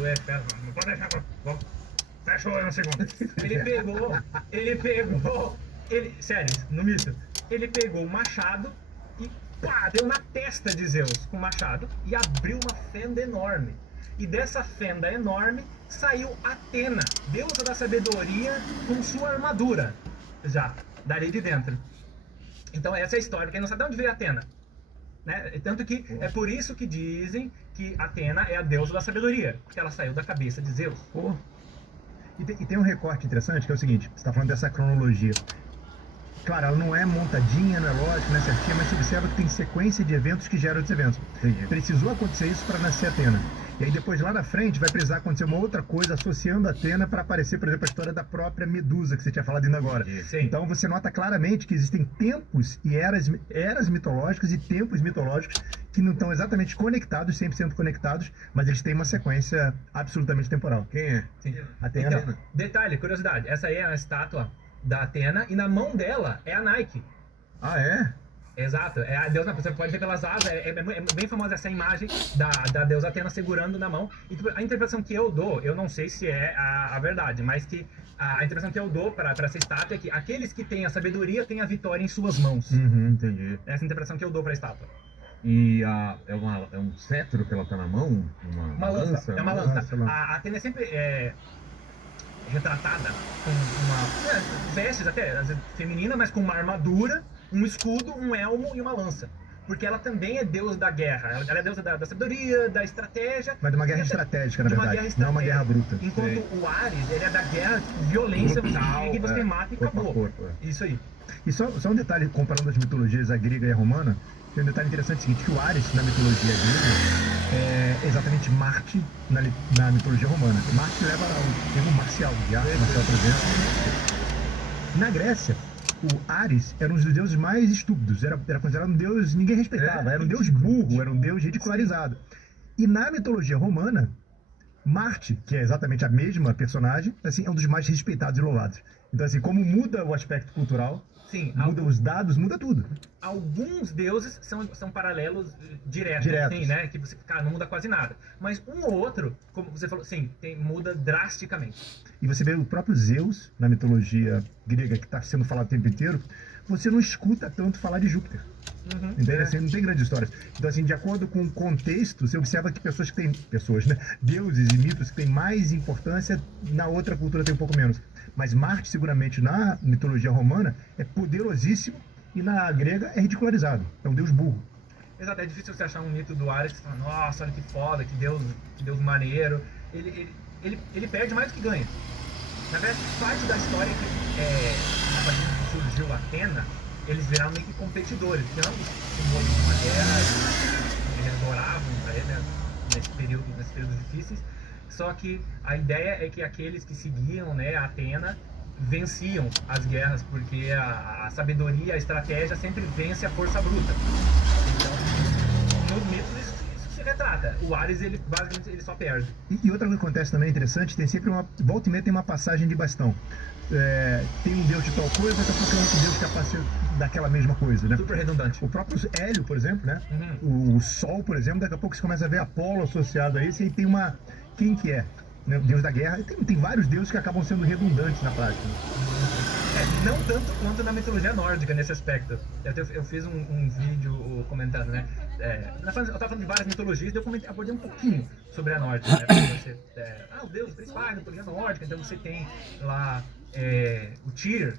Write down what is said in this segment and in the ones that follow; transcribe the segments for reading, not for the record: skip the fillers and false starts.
o Efésio, não pode deixar, vamos, fecha o olho um segundo. Sério, no mito, ele pegou o machado e pá, deu na testa de Zeus com o machado e abriu uma fenda enorme. E dessa fenda enorme saiu Atena, deusa da sabedoria, com sua armadura, já, dali de dentro. Então essa é a história, quem não sabe de onde veio Atena. Né? Tanto que é por isso que dizem que Atena é a deusa da sabedoria, porque ela saiu da cabeça de Zeus. Pô. E tem um recorte interessante, que é o seguinte, você está falando dessa cronologia. Claro, ela não é montadinha, não é lógica, não é certinha, mas você observa que tem sequência de eventos que geram outros eventos. Entendi. Precisou acontecer isso para nascer Atena. E aí depois, lá na frente, vai precisar acontecer uma outra coisa associando a Atena para aparecer, por exemplo, a história da própria Medusa, que você tinha falado ainda agora. Sim. Então você nota claramente que existem tempos e eras mitológicas e tempos mitológicos que não estão exatamente conectados, 100% conectados, mas eles têm uma sequência absolutamente temporal. Quem é? Sim. Atena. Então, detalhe, curiosidade, essa aí é a estátua da Atena e na mão dela é a Nike. Ah, é? Exato, é a deusa, você pode ver pelas asas, é bem famosa essa imagem da deusa Atena segurando na mão. E a interpretação que eu dou, eu não sei se é a verdade, mas que a interpretação que eu dou para essa estátua é que aqueles que têm a sabedoria têm a vitória em suas mãos. Entendi. Essa é a interpretação que eu dou para a estátua. E é um cetro que ela tá na mão? Uma lança, é uma lança. lança. A Atena é sempre retratada com uma vestes até às vezes, feminina, mas com uma armadura, um escudo, um elmo e uma lança. Porque ela também é deusa da guerra. Ela é deusa da sabedoria, da estratégia. Mas de uma guerra estratégica, na de uma verdade. guerra Não uma guerra bruta. Enquanto Sei. o Ares, ele é da guerra, violência, Brutal, você você mata e corpo a acabou. corpo, Isso aí. E só um detalhe, comparando as mitologias, a grega e a romana, tem um detalhe interessante seguinte, que o Ares, na mitologia grega, é exatamente Marte na mitologia romana. Marte leva ao termo marcial, de arte marcial, por exemplo. Na Grécia, o Ares era um dos deuses mais estúpidos, era considerado um deus ninguém respeitava, era um deus burro, era um deus ridicularizado. E na mitologia romana, Marte, que é exatamente a mesma personagem, assim, é um dos mais respeitados e louvados. Então, assim, como muda o aspecto cultural, Sim, muda os dados, muda tudo. alguns deuses são paralelos diretos, Diretos. assim, né? Que você, cara, não muda quase nada. Mas um ou outro, como você falou, sim, muda drasticamente. E você vê o próprio Zeus, na mitologia grega, que está sendo falado o tempo inteiro, você não escuta tanto falar de Júpiter. Entende? Assim, não tem grandes histórias. Então, assim, de acordo com o contexto, você observa que pessoas que têm... né? Deuses e mitos que têm mais importância, na outra cultura tem um pouco menos. Mas Marte, seguramente, na mitologia romana, é poderosíssimo e na grega é ridicularizado. É um deus burro. Exato, é difícil você achar um mito do Ares que você fala, nossa, olha que foda, que Deus maneiro. Ele perde mais do que ganha. Na verdade, parte da história é que a partir que surgiu Atena, eles viraram meio que competidores, porque não simbolismo de uma guerra, eles moravam pra ele, né, nesses períodos difíceis. Só que a ideia é que aqueles que seguiam, né, a Atena venciam as guerras, porque a sabedoria, a estratégia sempre vence a força bruta. Então, nos mitos isso se retrata. O Ares, ele basicamente ele só perde. E outra coisa que acontece também interessante, tem sempre volta e meia tem uma passagem de bastão. Tem um deus de tal coisa, daqui a pouco é outro deus que é parceiro daquela mesma coisa, né? Super redundante. O próprio Hélio, por exemplo, né? O Sol, por exemplo, daqui a pouco você começa a ver Apolo associado a isso, e aí tem uma... Quem que é? Né? O deus da guerra. Tem vários deuses que acabam sendo redundantes na prática. Não tanto quanto na mitologia nórdica nesse aspecto. Eu fiz um vídeo comentando, né? Eu tava falando de várias mitologias, eu abordei um pouquinho sobre a nórdica, né? Porque os deuses principais da mitologia nórdica, então você tem lá o Tyr,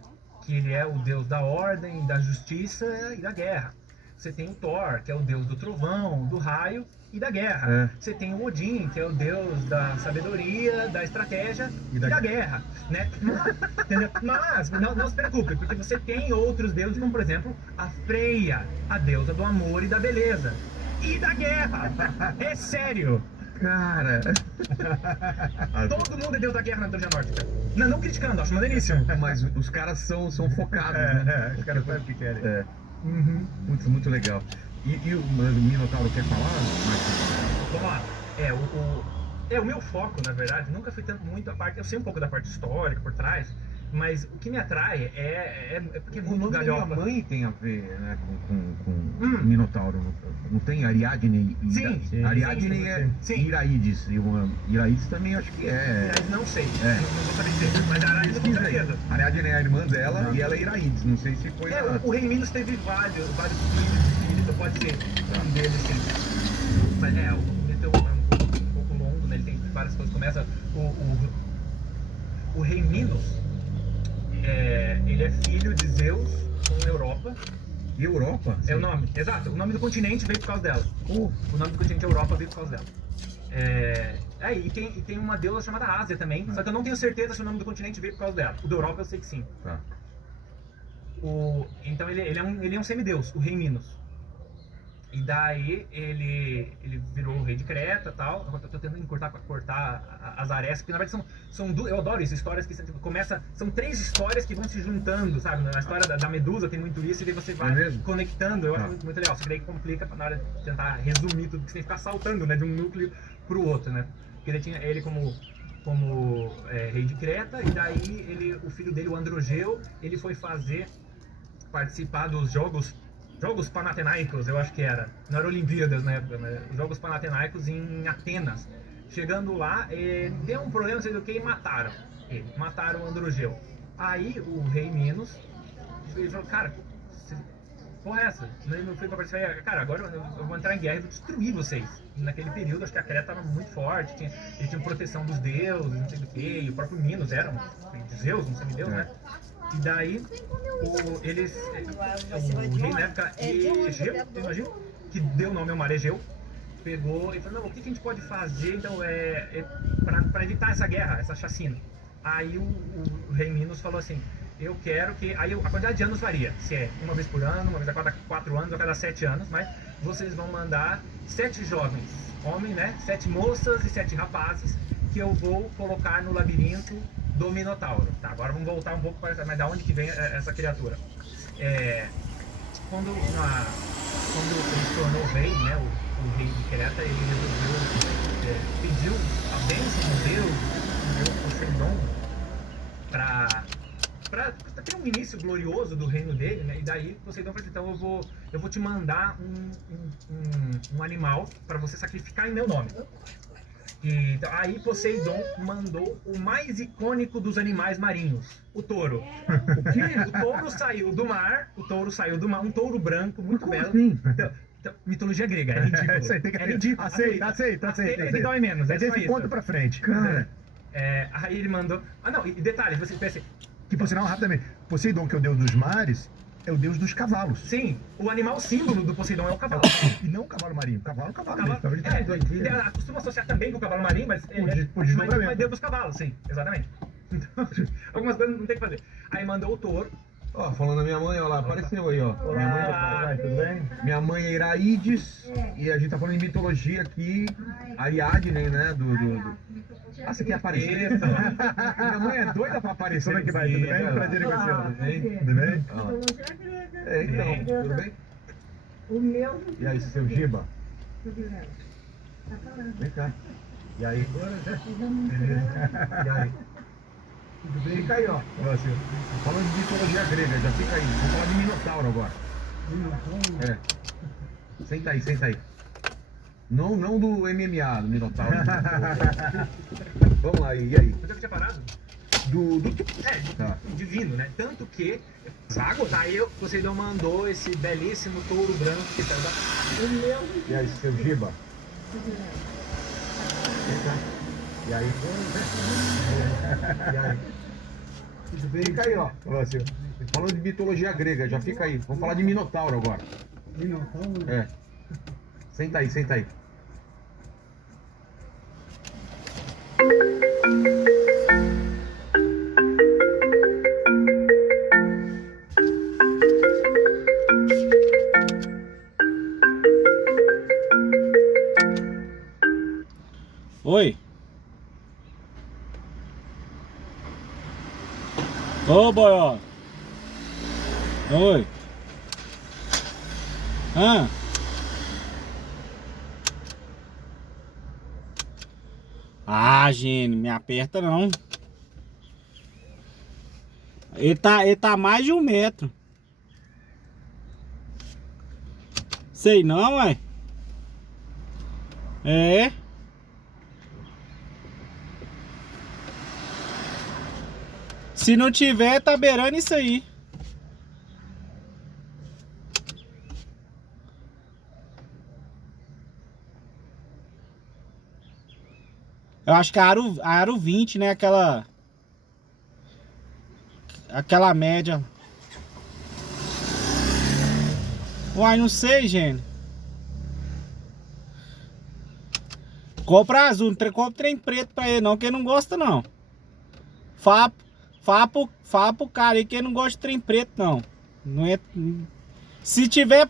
que ele é o deus da ordem, da justiça e da guerra. Você tem o Thor, que é o deus do trovão, do raio e da guerra. Você tem o Odin, que é o deus da sabedoria, da estratégia e da guerra, né? Mas não se preocupe, porque você tem outros deuses, como por exemplo a Freya, a deusa do amor e da beleza e da guerra. É sério. Cara, Todo mundo é deus da guerra na mitologia nórdica. Não criticando, acho maneiríssimo. mas os caras são focados, né? Os caras sabem o que querem. Muito legal. E o Minotauro quer falar? Vamos lá. O meu foco, na verdade, nunca foi tanto muito a parte. Eu sei um pouco da parte histórica por trás, Mas o que me atrai é porque é O muito nome da minha galhofa. mãe tem a ver, né, com Minotauro. Não tem Ariadne e Sim, Ariadne sim, é sim. Iraídes. E Iraídes também acho que é. Mas não sei, É. não vou saber dizer. Mas a Araídes com Pesquisa aí. certeza. Ariadne é a irmã dela e ela é Iraídes. Não sei se foi O Rei Minos teve vários filhos, então pode ser um deles, sim. Mas o mito é um pouco longo, né? Ele tem várias coisas. Começa o Rei Minos, ele é filho de Zeus com Europa. Europa? É o nome, exato. O nome do continente veio por causa dela. Oh, O nome do continente Europa veio por causa dela. E tem uma deusa chamada Ásia também, só que eu não tenho certeza se o nome do continente veio por causa dela. O da Europa eu sei que sim. tá. Então ele é um semideus, o Rei Minos. E daí ele virou o rei de Creta e tal. Agora eu tô tentando cortar as arestas, porque na verdade eu adoro isso, histórias que são 3 histórias que vão se juntando, sabe? Na história da Medusa tem muito isso, e daí você vai conectando, eu acho muito legal. Só que daí complica na hora de tentar resumir tudo, que você tem que ficar saltando, né, de um núcleo pro outro, né? Porque ele tinha ele como rei de Creta, e daí o filho dele, o Androgeu, ele foi participar dos Jogos Panatenaicos, eu acho que era. Não era Olimpíadas na época, mas os Jogos Panatenaicos em Atenas. Chegando lá, deu um problema, não sei do que, e mataram ele. Mataram o Androgeu. Aí o rei Minos, ele falou, cara, porra é essa? Ele não foi pra participar. Cara, agora eu vou entrar em guerra e vou destruir vocês. E naquele período, acho que a Creta estava muito forte, ele tinha proteção dos deuses, não sei do que, e o próprio Minos era de Zeus, não sei de Deus, né? E daí, o rei na época, Egeu, imagina, que deu o nome ao mar Egeu, pegou e falou, não, o que a gente pode fazer, então, para evitar essa guerra, essa chacina? Aí o rei Minos falou assim, eu quero que, aí a quantidade de anos varia, se é uma vez por ano, uma vez a cada 4 anos, ou a cada 7 anos, mas vocês vão mandar 7 jovens, homens, né, 7 moças e 7 rapazes, que eu vou colocar no labirinto do Minotauro. Tá, agora vamos voltar um pouco para, mas da onde que vem essa criatura? Quando ele se tornou rei, né, o rei de Creta, ele resolveu, pediu a bênção de Deus, Poseidon, para ter um início glorioso do reino dele, né? E daí Poseidon falou, então eu vou te mandar um animal para você sacrificar em meu nome. E, então, aí Poseidon mandou o mais icônico dos animais marinhos, o touro. O quê? O touro saiu do mar, um touro branco, muito belo. Assim? Então, mitologia grega, é ridículo. É ridículo. Aceita. E dói menos, É desse ponto pra frente. Cara. Aí ele mandou... Ah, não, e detalhe, você pensa... Que, por sinal, rapidamente, Poseidon, que é o deus dos mares, é o deus dos cavalos. Sim, o animal símbolo do Poseidon é o cavalo. E não o cavalo marinho. Cavalo. Costuma associar também com o cavalo marinho, mas mas deus dos cavalos, sim, exatamente. Então, algumas coisas não tem que fazer. Aí mandou o touro. Ó, falando da minha mãe, ó lá, apareceu aí, ó. Olá, tudo bem? Minha mãe é Iraídes, e a gente tá falando de mitologia aqui, Ariadne, né, Ah, você quer aparecer? Minha mãe é doida pra aparecer. Como é que vai? Tudo bem? Prazer em conhecê-la. Tudo bem? Então, tudo bem? O meu. E aí, seu Giba? Tudo bem. Tá falando. Vem cá. E aí? E aí? Tudo bem? Fica aí, ó. Falando de mitologia grega, já fica aí. Vamos falar de Minotauro agora. Senta aí. Não do MMA, do Minotauro. Vamos lá, e aí? Onde é que tinha parado? Tá. Divino, né? Tanto que aí o Poseidon mandou esse belíssimo touro branco que saiu da... O meu. E aí, seu Giba? Tudo bem. Vem cá. E aí? E aí? Tudo bem? Fica aí, ó. Falando de mitologia grega, já fica aí. Vamos falar de Minotauro agora. Minotauro? Senta aí. Oi. Ô, boió. Oi. Ah, Gene, me aperta não. Ele tá mais de 1 metro. Sei não, ué. É. Se não tiver, tá beirando isso aí. Eu acho que a aro 20, né? Aquela média. Uai, não sei, gente. Compra azul, não compra trem preto pra ele não, que ele não gosta não. Fala pro cara aí que ele não gosta de trem preto não. Não é, se tiver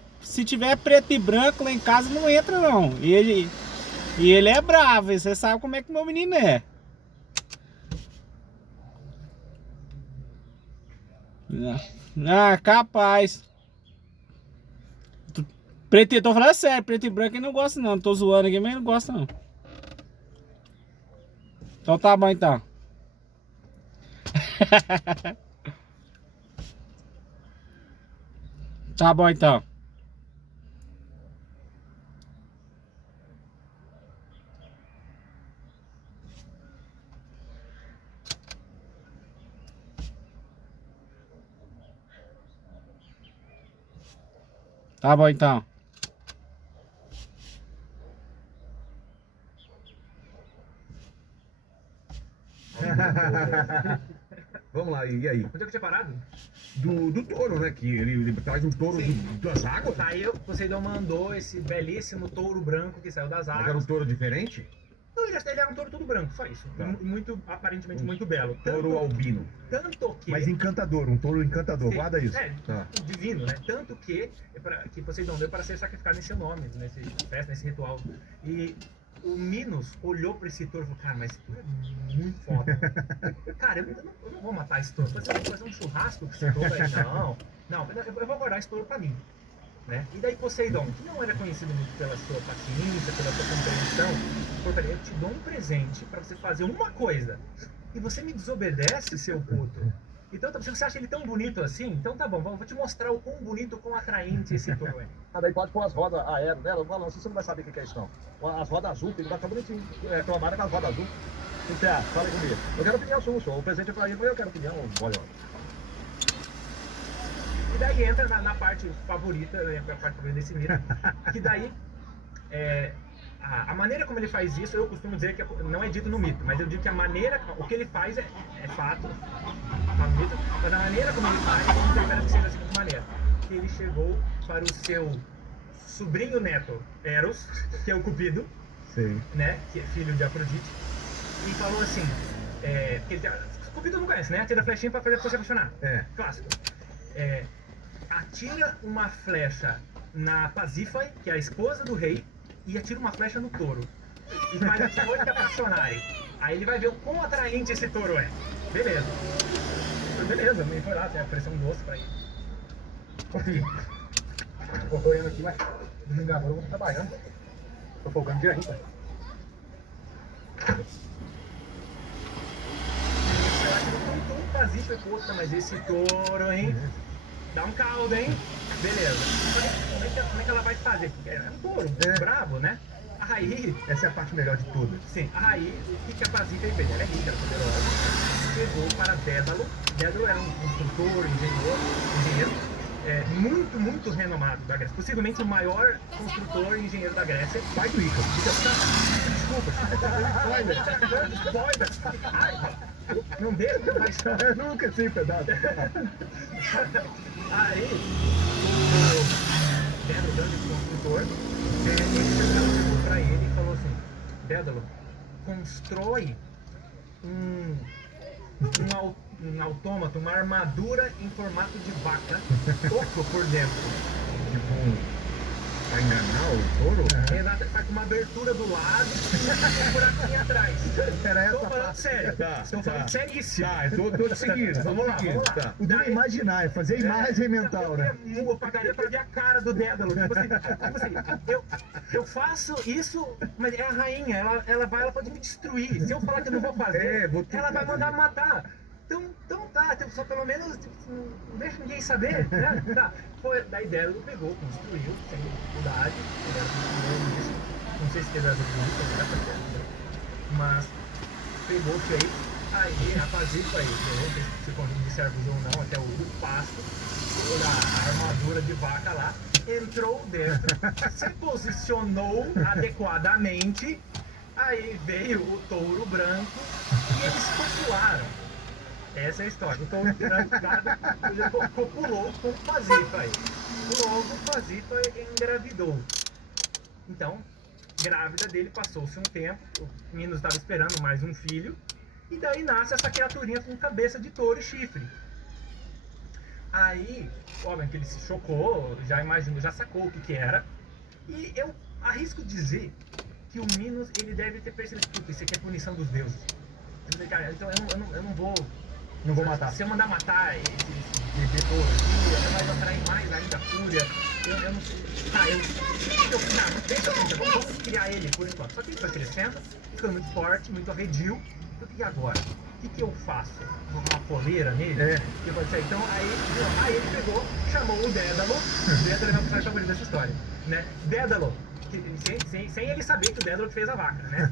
preto e branco lá em casa não entra não. E ele é bravo, você sabe como é que meu menino é. Ah, capaz. Preto, tô falando sério, preto e branco ele não gosta não. Tô zoando aqui, mas ele não gosta não. Então tá bom então. Tá bom então. Tá bom então. Vamos lá, e aí? Onde é que eu tinha parado? Do touro, né? Que ele traz um touro das águas. Aí o Poseidon mandou esse belíssimo touro branco que saiu das Mas águas. era um touro diferente? Não, ele era um touro todo branco, só isso. Tá. Muito, aparentemente muito belo. Touro albino. Tanto que... Mas encantador, um touro encantador, guarda isso. É, Tá. divino, né? Tanto que Poseidon deu para ser sacrificado em seu nome, nesse festa, nesse ritual. E o Minos olhou para esse touro e falou, cara, mas esse touro é muito foda. Cara, eu não vou matar esse touro. Eu vou fazer um churrasco com esse touro aí. Não, eu vou guardar esse touro para mim. Né? E daí Poseidon, que não era conhecido muito pela sua paciência, pela sua compreensão, falou, peraí, eu te dou um presente para você fazer uma coisa. E você me desobedece, seu puto. Então, se você acha ele tão bonito assim, então tá bom, vou te mostrar o quão bonito, o quão atraente esse touro é. Ah, daí pode pôr as rodas aéreas dela, não, você não vai saber o que é isso não. As rodas azul, ele vai ficar bonitinho. Tomara com as rodas azul. O que você acha? Fala aí comigo. Eu quero opinião sua, o presente é pra ele, mas eu quero opinião, olha. E daí entra na parte favorita, a parte favorita desse mito, que daí, a maneira como ele faz isso, eu costumo dizer que não é dito no mito, mas eu digo que a maneira, o que ele faz é fato, tá no mito, mas a maneira como ele faz, eu interpreto que seja da seguinte maneira, que ele chegou para o seu sobrinho neto, Eros, que é o Cupido, Sei. né, que é filho de Afrodite, e falou assim, Cupido não conhece, né, atira a flechinha para fazer você apaixonar, clássico. Atira uma flecha na Pasífae, que é a esposa do rei, e atira uma flecha no touro. E faz os dois se apaixonarem. Aí ele vai ver o quão atraente esse touro é. Beleza. Beleza, me foi lá, ofereceu um doce pra ele. Confia. Tô correndo aqui, mas domingo agora eu vou trabalhando. Tô folgando dia ainda. Eu acho que não contou um Pasífae, poxa, mas esse touro, hein? Dá um caldo, hein? Beleza. Como é que ela vai fazer? Porque é um touro, bravo, né? Aí, Essa é a parte melhor de todas. sim, aí, o que a Pasífae fez? Ela é rica, ela é poderosa. Chegou para Dédalo. Dédalo era um construtor, engenheiro, muito, muito renomado da Grécia. Possivelmente o maior construtor e engenheiro da Grécia. Pai do Ícaro. Desculpa, spoiler. Ai, não deixa, mas... Eu nunca sei pedaço. Aí, o Dédalo, grande construtor, ele chegou pra ele e falou assim, Dédalo, constrói um autômato, uma armadura em formato de vaca, oco por dentro. Tipo, pra enganar o touro? Exato, faz com uma abertura do lado e um buraquinho atrás. Era essa Estou falando parte. sério. Tá, Estou tá. falando seríssimo. Tá, eu tô te seguindo. Vamos lá, vamos lá. Tá. O do imaginar, é fazer a imagem mental, né? Eu pagaria pra ver a cara do Dédalo. Tipo assim, eu faço isso, mas é a rainha, ela pode me destruir. Se eu falar que eu não vou fazer, Vou ter ela vai que mandar matar. Então tá, tipo, só pelo menos tipo, não deixa ninguém saber, né? Tá. Foi, daí Dédalo pegou, construiu, sem dificuldade, ele era muito bom nisso. Não sei se teve as outras, mas pegou, fez, aí apazigua aí, não sei se conjunto de servos ou não, até o pasto, toda a armadura de vaca lá, entrou dentro, se posicionou adequadamente, aí veio o touro branco e eles copularam. Essa é a história. O touro branco copulou com o Pazifa aí. Logo, o Pazifa engravidou. Então, grávida dele, passou-se um tempo, o menino estava esperando mais um filho, e daí nasce essa criaturinha com cabeça de touro e chifre. Aí, obviamente que ele se chocou, já imaginou, já sacou o que era, e eu arrisco dizer que o Minos, ele deve ter percebido, puta, isso aqui é punição dos deuses. Então eu não vou... Não vou matar. Se eu mandar matar esse bebê touro aqui, vai atrair mais ainda a fúria. Eu não sei. Deixa eu vamos criar ele por enquanto. Só que ele foi crescendo, ficando muito forte, muito arredio. Então o que agora? O que eu faço? Vou dar uma coleira nele? É. Então aí ele pegou, chamou o Dédalo. O Dédalo é meu personagem favorito dessa história, né? Dédalo. Sem ele saber que o Dédalo fez a vaca, né?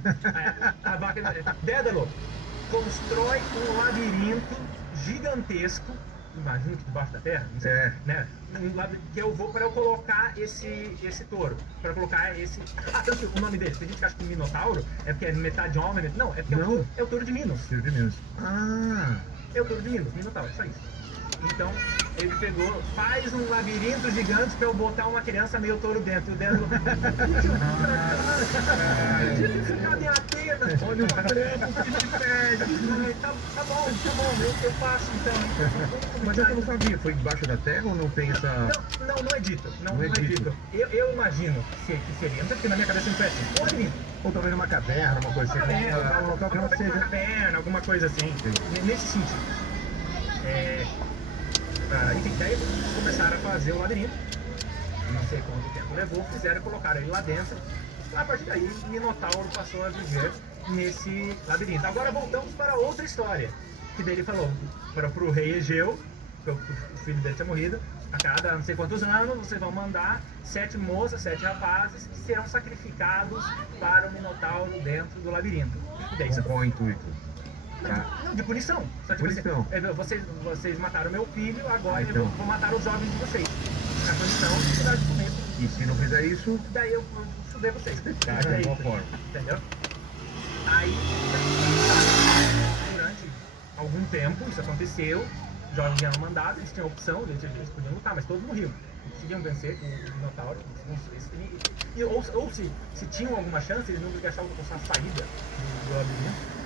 A vaca. Dédalo constrói um labirinto gigantesco, imagino que debaixo da terra, não sei, né? Que eu vou para eu colocar esse touro, para colocar esse. Tanto que o nome dele, tem gente que acha que o Minotauro é porque é metade homem, não, é porque é o touro de Minos. Tiro de Minos. É o touro de Minos, Minotauro, só isso. Então, ele pegou, faz um labirinto gigante pra eu botar uma criança meio touro dentro. E o Dédalo, podia ter ficado em Atenas. Olha o branco que te pede. Tá bom, eu faço então. Mas eu não sabia, foi embaixo da terra ou não tem essa... Não é dito. Não é dito. dito. Eu imagino que seria, não sei porque na minha cabeça não foi assim. Um labirinto. Ou talvez uma caverna, uma coisa assim. Um local que não Uma seja... caverna, alguma coisa assim. Nesse sentido. Enfim, daí começaram a fazer o labirinto. Não sei quanto tempo levou, fizeram e colocaram ele lá dentro. A partir daí, o Minotauro passou a viver nesse labirinto. Agora voltamos para outra história. Que daí ele falou para o rei Egeu, que o filho dele tinha morrido, a cada não sei quantos anos vocês vão mandar 7 moças, 7 rapazes que serão sacrificados para o Minotauro dentro do labirinto. E daí, Com qual intuito? não, de punição. Só tipo Punição. assim, vocês mataram meu filho, agora Então. eu vou matar os jovens de vocês. A punição de dar de comer. E se não fizer isso, Daí eu fudei vocês. de alguma forma. Entendeu? Aí, durante algum tempo, isso aconteceu, os jovens eram mandados, eles tinham opção, eles podiam lutar, mas todos morriam. Eles conseguiam vencer com o Minotauro, ou se tinham alguma chance, eles não iam achar a saída do labirinto.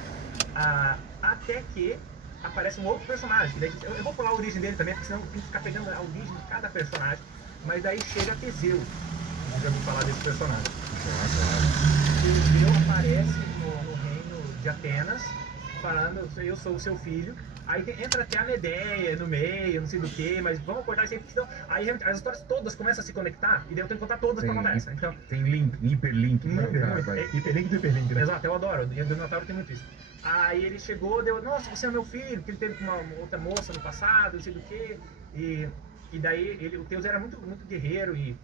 Até que aparece um outro personagem. Eu vou falar a origem dele também, porque senão tem que ficar pegando a origem de cada personagem. Mas daí chega Teseu. Já ouviu falar desse personagem? Teseu aparece no reino de Atenas, falando, eu sou o seu filho. Aí entra até a Medeia no meio, não sei do que, mas vamos cortar isso aí, porque senão aí as histórias todas começam a se conectar e daí eu tenho que contar todas pra conversa. Então, tem link, hiperlink. hiperlink do hiperlink, né? Exato, eu adoro. E do Minotauro tem muito isso. Aí ele chegou, deu, nossa, você é meu filho, porque ele teve com uma outra moça no passado, não sei do que. E daí o Teus era muito, muito guerreiro e,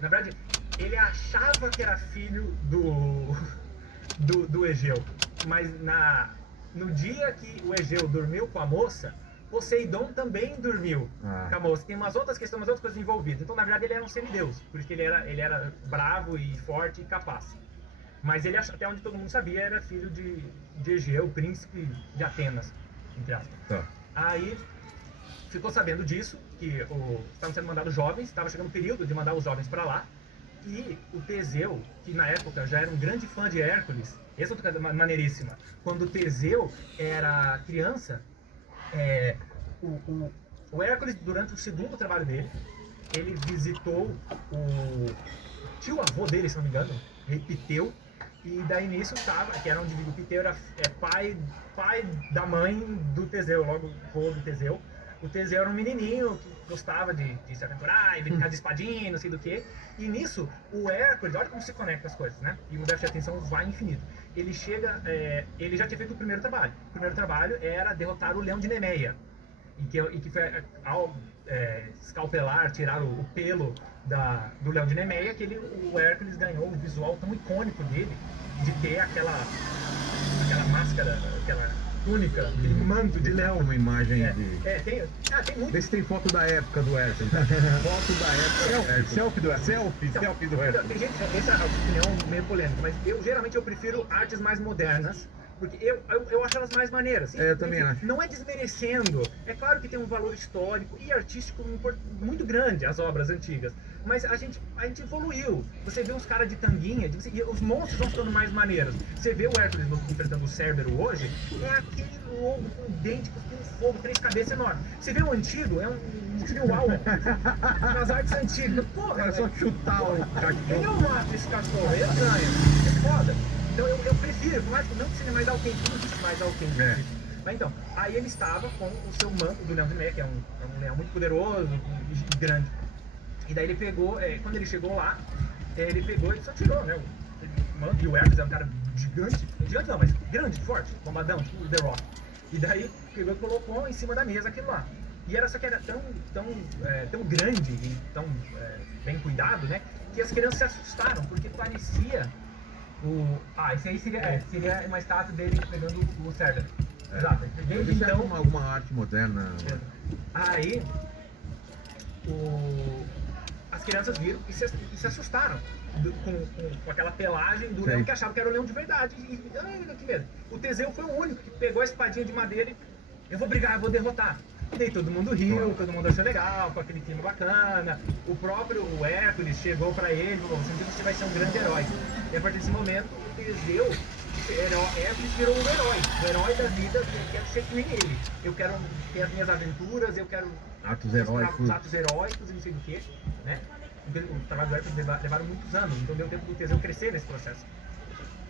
na verdade, ele achava que era filho do Egeu. Mas no dia que o Egeu dormiu com a moça, Poseidon também dormiu com a moça. Tem umas outras questões, umas outras coisas envolvidas. Então, na verdade, ele era um semideus, por isso que ele era bravo e forte e capaz. Mas ele, até onde todo mundo sabia, era filho de Egeu, príncipe de Atenas, entre aspas. Tá. Aí ficou sabendo disso, que estavam sendo mandados jovens, estava chegando o período de mandar os jovens para lá, e o Teseu, que na época já era um grande fã de Hércules, essa é outra coisa maneiríssima, quando o Teseu era criança, o Hércules, durante o segundo trabalho dele, ele visitou o tio-avô dele, se não me engano, rei Piteu, e daí nisso estava, que era onde o Piteu era pai da mãe do Teseu, logo vô do Teseu. O Teseu era um menininho que gostava de se aventurar e brincar de espadinha, não sei do que. E nisso, o Hércules, olha como se conecta as coisas, né? E o déficit de atenção vai infinito. ele chega, ele já tinha feito o primeiro trabalho. O primeiro trabalho era derrotar o Leão de Nemeia, e que foi ao escalpelar, tirar o pelo do Leão de Nemeia, que o Hércules ganhou o visual tão icônico dele, de ter aquela máscara, aquela túnica, aquele manto de leão. Uma imagem de... tem muito. Vê se tem foto da época do Hércules. Foto da época do Hércules. Selfie do Hércules. Tem gente, essa é uma opinião meio polêmica, mas geralmente eu prefiro artes mais modernas, porque eu acho elas mais maneiras. Eu também acho. Não é desmerecendo, é claro que tem um valor histórico e artístico muito grande as obras antigas, mas a gente evoluiu. Você vê uns caras de tanguinha, e os monstros vão ficando mais maneiros. Você vê o Hércules enfrentando o Cérbero hoje, é aquele lobo com dente, com fogo, 3 cabeças enormes. Você vê o antigo, é um triual nas artes antigas. Porra, É só chutar o quem eu mato esse cachorro? Ele ganha. É foda. Então eu prefiro, por mais que não seja mais autêntico, não existe mais autêntico. Mas então, aí ele estava com o seu manto do Leão de Nemeia, que é um leão muito poderoso e grande. E daí ele pegou, quando ele chegou lá, ele pegou e só tirou, né? O manto, e o Hércules é um cara gigante não, mas grande, forte, bombadão, tipo o The Rock. E daí pegou e colocou em cima da mesa aquilo lá. E só que era tão grande e tão bem cuidado, né? Que as crianças se assustaram, porque parecia esse aí seria uma estátua dele pegando o Cérbero. Exato. Desde Isso então, é alguma arte moderna. aí as crianças viram e se assustaram com aquela pelagem do leão, que achavam que era o leão de verdade. Ai, que medo. O Teseu foi o único que pegou a espadinha de madeira e eu vou brigar, eu vou derrotar. E daí todo mundo riu, todo mundo achou legal, com aquele clima bacana. O próprio Hércules chegou pra ele e falou: você vai ser um grande herói. E a partir desse momento, o Teseu, Hércules virou um herói. O herói da vida, eu quero ser que nem ele. Eu quero ter as minhas aventuras, eu quero Atos heróicos. os atos heróicos e não sei do que, né? O trabalho do Hércules levaram muitos anos, então deu tempo do Teseu crescer nesse processo.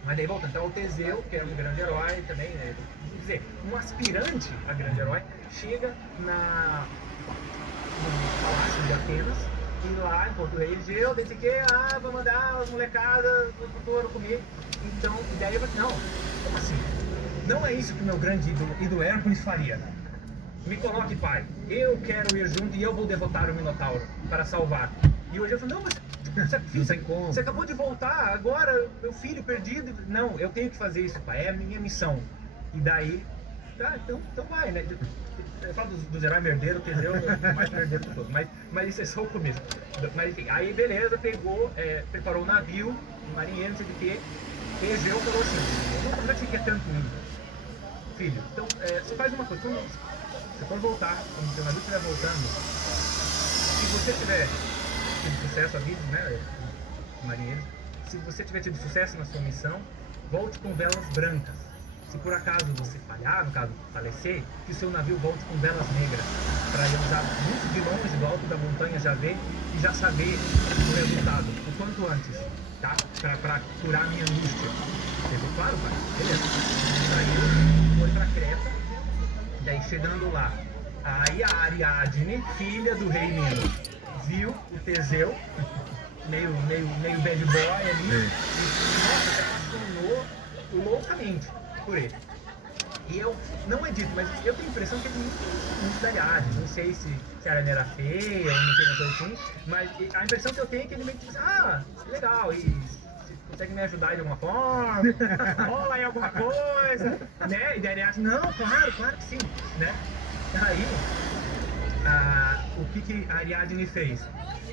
Mas daí voltando, então o Teseu, que é um grande herói também, né? Quer dizer, um aspirante a grande herói, chega no palácio de Atenas e lá encontra o rei Egeu, disse que vai mandar as molecadas pro futuro comigo. Então, e daí eu falei, não, como assim? Não é isso que o meu grande ídolo Hércules faria. Me coloque, pai, eu quero ir junto e eu vou derrotar o Minotauro para salvar. E hoje eu falei, não, mas você acabou de voltar, agora meu filho perdido. Não, eu tenho que fazer isso, pai, é a minha missão. E daí, então vai, né? Eu falo dos heróis merdeiros, Teseu é o mais merdeiro de todos, mas isso é só o começo. Mas enfim, aí beleza, pegou, preparou o navio, o marinheiro, não sei o que, Egeu falou assim: como é que você quer tanto ir, filho? Então, você faz uma coisa, quando você for voltar, quando o seu navio estiver voltando, se você tiver tido sucesso a vida, né, marinheiro, se você tiver tido sucesso na sua missão, volte com velas brancas. Se por acaso você falhar, no caso falecer, que o seu navio volte com velas negras, para eu já muito de longe, do alto da montanha, já ver e já saber o resultado, o quanto antes, tá? Para curar a minha angústia. Ficou claro, pai? Beleza. Aí foi para Creta, e aí chegando lá, aí a Ariadne, filha do rei Minos, viu o Teseu, meio bad boy ali, e nossa, se apaixonou loucamente por ele. E eu, não é dito, mas eu tenho a impressão que ele muito da Ariadne. Não sei se a Ariadne era feia, ou não sei, uma coisa assim, mas a impressão que eu tenho é que ele meio que diz: legal, e você consegue me ajudar de alguma forma? Rola aí alguma coisa, né? E daí a Ariadne: não, claro que sim, né? Aí, o que a Ariadne fez?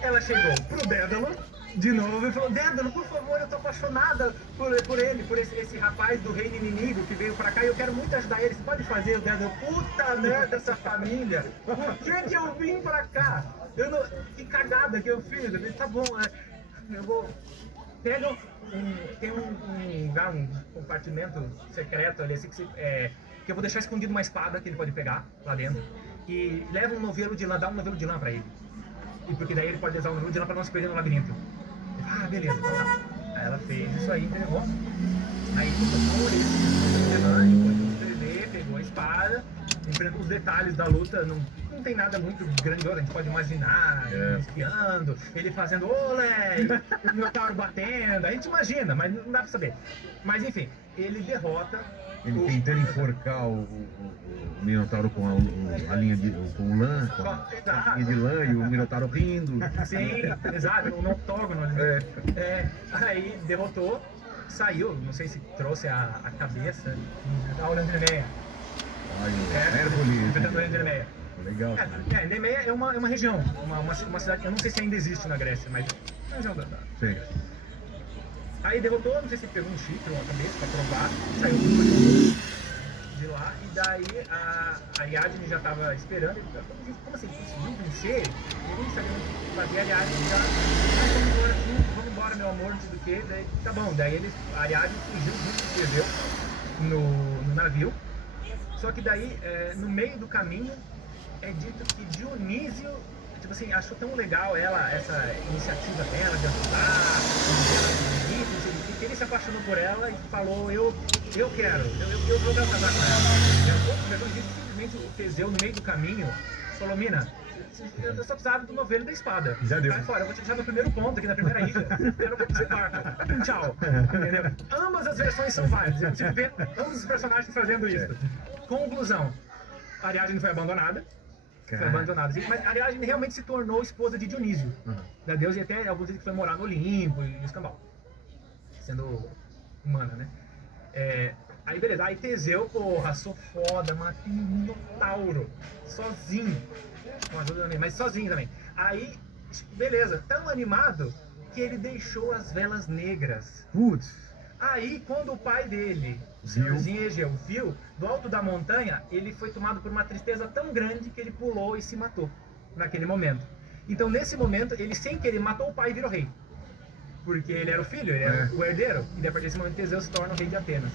Ela chegou pro Dédalo de novo e falou: Dédalo, por favor, eu tô apaixonada por ele, por esse rapaz do reino inimigo que veio pra cá e eu quero muito ajudar ele. Você pode fazer? O Dédalo: puta merda, essa família, por que eu vim pra cá? Que cagada que eu fiz. Eu falei: tá bom, eu vou... Tem um lugar, um compartimento secreto ali, assim, que eu vou deixar escondido uma espada que ele pode pegar lá dentro. E leva um novelo de lã, dá um novelo de lã pra ele. E porque daí ele pode usar o novelo de lã pra não se perder no labirinto. Beleza, então tá. Aí ela fez isso aí, entregou. Aí colocou ele de lã, pôde escrever, pegou a espada, enfrentou os detalhes da luta, não não tem nada muito grandioso, a gente pode imaginar ele espiando, ele fazendo olé, o Minotauro batendo, a gente imagina, mas não dá pra saber. Mas enfim, ele derrota Ele o- tentando enforcar o Minotauro com a linha de. com o lã, com a linha de lã e o Minotauro rindo. Sim, exato, no octógono ali. Aí derrotou, saiu, não sei se trouxe a cabeça da Nemeia. Aí, Hércules. Enfrentando a Nemeia. Legal. Nemeia é uma região, uma cidade, eu não sei se ainda existe na Grécia, mas é uma região Sim. Aí derrotou, não sei se pegou um chifre ou uma cabeça pra provar, saiu de lá, e daí a Ariadne já tava esperando, ele, como assim, conseguiu vencer? Ele nem sabia o que fazer, a Ariadne já, vamos embora meu amor, não sei do que, daí tá bom, daí a Ariadne fugiu junto com Teseu no navio, só que daí, no meio do caminho, é dito que Dionísio, tipo assim, achou tão legal essa iniciativa dela de ajudar, que ele se apaixonou por ela e falou, eu quero, eu vou casar com ela. Outro versão diz que simplesmente o Teseu, no meio do caminho, falou, mina, eu só precisava do novelo da espada. Já deu. Sai fora, eu vou te deixar no primeiro ponto aqui na primeira ilha. Eu não vou você barco. Tchau. Entendeu? Ambas as versões são válidas. Eu tive vendo ambos os personagens fazendo isso. Conclusão. A Ariadne foi abandonada. Foi abandonada. Mas a Ariadne realmente se tornou esposa de Dionísio. Da deusa, e até alguns dizem que foi morar no Olimpo e escambau. Sendo humana, né? Aí beleza, aí Teseu, porra, sou foda, matei um Minotauro. Sozinho. Com ajuda também, mas sozinho também. Aí, beleza, tão animado que ele deixou as velas negras. Putz. Aí, quando o pai dele, o senhorzinho Egeu, viu, do alto da montanha, ele foi tomado por uma tristeza tão grande que ele pulou e se matou naquele momento. Então, nesse momento, ele sem querer matou o pai e virou rei. Porque ele era o filho, ele era o herdeiro. E daí, a partir desse momento, Teseu se torna o rei de Atenas.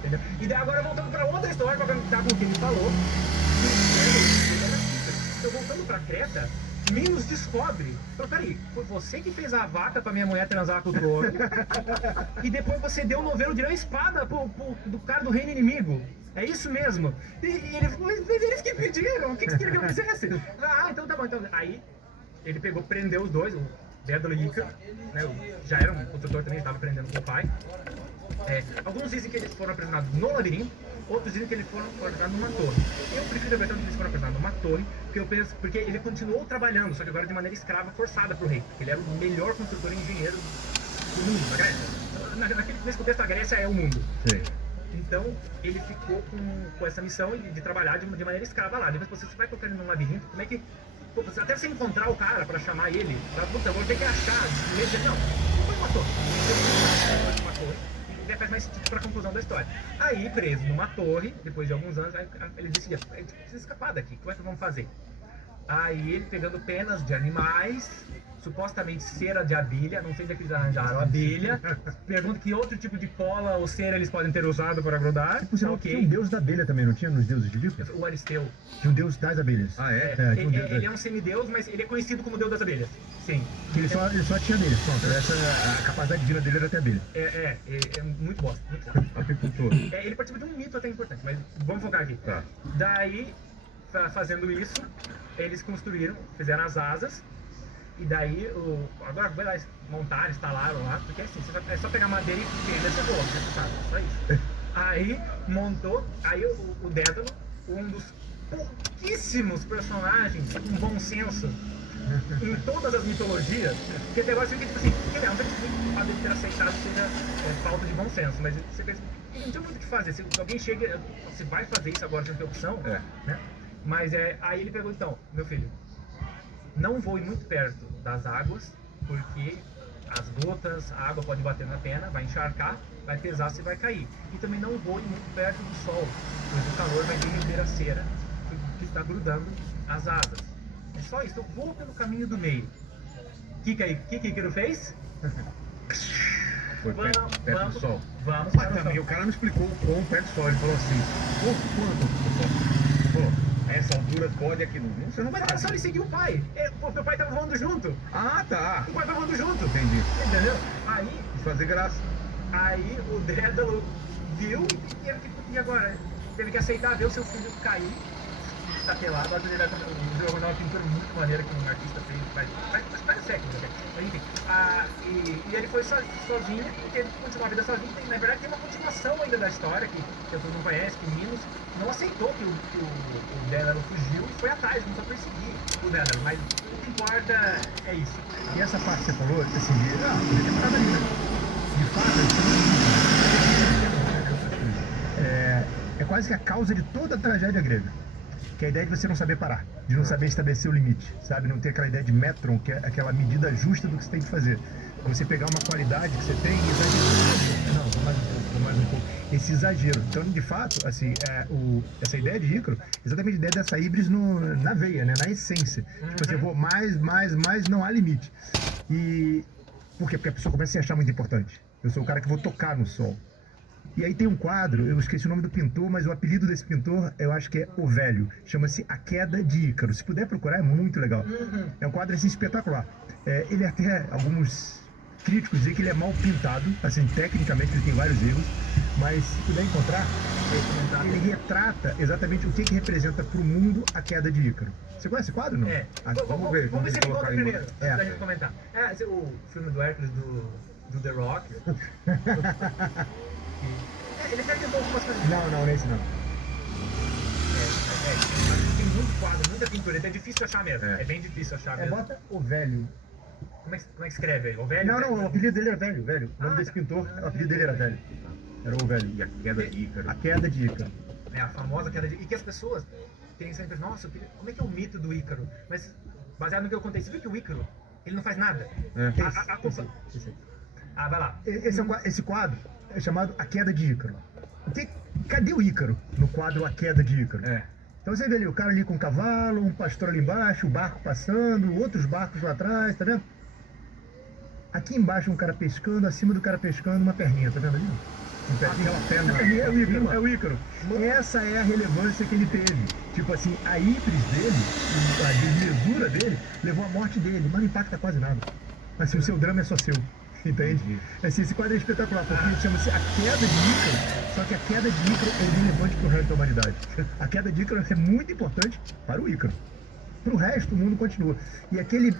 Entendeu? E daí, agora voltando para outra história, para conectar com o que ele falou. Então, voltando pra Creta, Minos descobre. Então, peraí, foi você que fez a vaca pra minha mulher transar com o trono. E depois você deu o novelo de uma espada do cara do reino inimigo. É isso mesmo? E eles que pediram, o que você queria que eu fizesse? Ah, então tá bom. Então, aí ele pegou, prendeu os dois, o Dédalo e Ícaro, né, já era um construtor também, estava aprendendo com o pai. Alguns dizem que eles foram aprisionados no labirinto, outros dizem que eles foram aprisionados numa torre. Eu prefiro a versão que eles foram aprisionados numa torre, porque ele continuou trabalhando, só que agora de maneira escrava, forçada pro rei, porque ele era o melhor construtor e engenheiro do mundo, da Grécia. Nesse contexto, a Grécia é o mundo. Sim. Então, ele ficou com essa missão de trabalhar de maneira escrava lá. Depois você vai colocar ele num labirinto, como é que... até você encontrar o cara pra chamar ele, puta, eu vou ter que achar. Não foi uma torre. Uma torre. E faz mais sentido pra conclusão da história. Aí, preso numa torre, depois de alguns anos, ele decidiu, a gente precisa escapar daqui, como é que vamos fazer? Aí ele pegando penas de animais, supostamente cera de abelha, não sei onde é que eles arranjaram abelha, pergunta que outro tipo de cola ou cera eles podem ter usado para grudar. Tipo, tinha um deus da abelha também, não tinha nos deuses bíblicos? O Aristeu. Tinha um deus das abelhas. Ah, é? Tinha um deus Ele é um semideus, mas ele é conhecido como deus das abelhas. Sim. Ele só tinha deles, pronto. A capacidade divina dele era até abelha. É muito bosta, muito bosta. Apicultor. Ele participa de um mito até importante, mas vamos focar aqui. Tá. Daí, fazendo isso, eles fizeram as asas, e daí, agora vai lá montar, instalaram lá, porque assim, é só pegar madeira e fender essa bola, você sabe, só isso. Aí, montou, aí o Dédalo, um dos pouquíssimos personagens com bom senso em todas as mitologias, que até agora você fica tipo assim, não sei se o fato de ter aceitado seja falta de bom senso, mas você pensa, não tinha muito o que fazer, se alguém chega, você vai fazer isso agora sem ter opção, né? Mas aí ele pegou, então, meu filho, não voe muito perto das águas, porque as gotas, a água pode bater na pena, vai encharcar, vai pesar, você vai cair. E também não voe muito perto do sol, pois o calor vai derreter a cera que está grudando as asas. É só isso, eu vou pelo caminho do meio. O que Ícaro fez? Foi perto do sol. Vamos Mas para o também sol. o cara não explicou o quão perto do sol. Ele falou assim, quanto? Pô, a essa altura pode aqui não. Você não Mas era só sabe. ele seguir o pai. O meu pai estava voando junto. Ah, tá. O pai estava voando junto. Entendi. Entendeu? Aí Quis fazer graça. Aí o Dédalo viu e agora teve que aceitar ver o seu filho cair, estatelado, agora ele vai jogar uma pintura muito maneira que um artista fez, faz vários séculos até. Mas enfim, e ele foi sozinho, e teve que continuar a vida sozinho. E, na verdade tem uma continuação ainda da história, que todo mundo conhece, que Minos não aceitou que o Dédalo fugiu e foi atrás, começou a perseguir o Dédalo, mas o que importa é isso. E essa parte que você falou, assim, podia ter parado ali, né? De fato, é quase que a causa de toda a tragédia grega. Que é a ideia de você não saber parar, de não saber estabelecer o limite, sabe? Não ter aquela ideia de metron, que é aquela medida justa do que você tem que fazer. Você pegar uma qualidade que você tem e exagerar. Não, vou mais um pouco. Esse exagero. Então, de fato, assim, essa ideia de Ícaro, exatamente a ideia dessa híbris na veia, né? Na essência. Tipo assim, eu vou mais, não há limite. E por quê? Porque a pessoa começa a se achar muito importante. Eu sou o cara que vou tocar no sol. E aí tem um quadro, eu esqueci o nome do pintor, mas o apelido desse pintor eu acho que é O Velho. Chama-se A Queda de Ícaro. Se puder procurar, é muito legal. É um quadro assim espetacular. Ele até, alguns críticos dizem que ele é mal pintado, assim, tecnicamente ele tem vários erros, mas se puder encontrar, ele retrata exatamente o que representa para o mundo a queda de Ícaro. Você conhece esse quadro, não? Vamos ver se ele conta primeiro, antes É. da gente comentar. O filme do Hércules do The Rock. Ele até tentou algumas coisas. Não, nesse não. Tem muito quadro, muita pintura, então é difícil achar mesmo. É bem difícil achar mesmo. Bota O Velho. Como é que escreve aí? O Velho? Não, o apelido dele era Velho. O nome desse pintor, o apelido dele era Velho. Era O Velho. E a queda de Ícaro. A Queda de Ícaro. É a famosa queda de... E que as pessoas têm essa impressão, nossa, como é que é o mito do Ícaro? Mas, baseado no que eu contei, você viu que o Ícaro, ele não faz nada? Esse. Vai lá. Esse quadro é chamado A Queda de Ícaro. Cadê o Ícaro no quadro A Queda de Ícaro? Então você vê ali o cara ali com o cavalo, um pastor ali embaixo, o barco passando, outros barcos lá atrás, tá vendo? Aqui embaixo um cara pescando, acima do cara pescando uma perninha, tá vendo ali? Aquela perna. É o Ícaro. Essa é a relevância que ele teve. Tipo assim, a híbris dele, a desmesura dele, levou à morte dele, mas não impacta quase nada. Mas assim, o seu drama é só seu. Entende? Assim, esse quadro é espetacular, porque chama-se A Queda de Ícaro, só que a queda de Ícaro é irrelevante para o resto da humanidade. A queda de Ícaro é muito importante para o Ícaro. Para o resto, o mundo continua. E aquele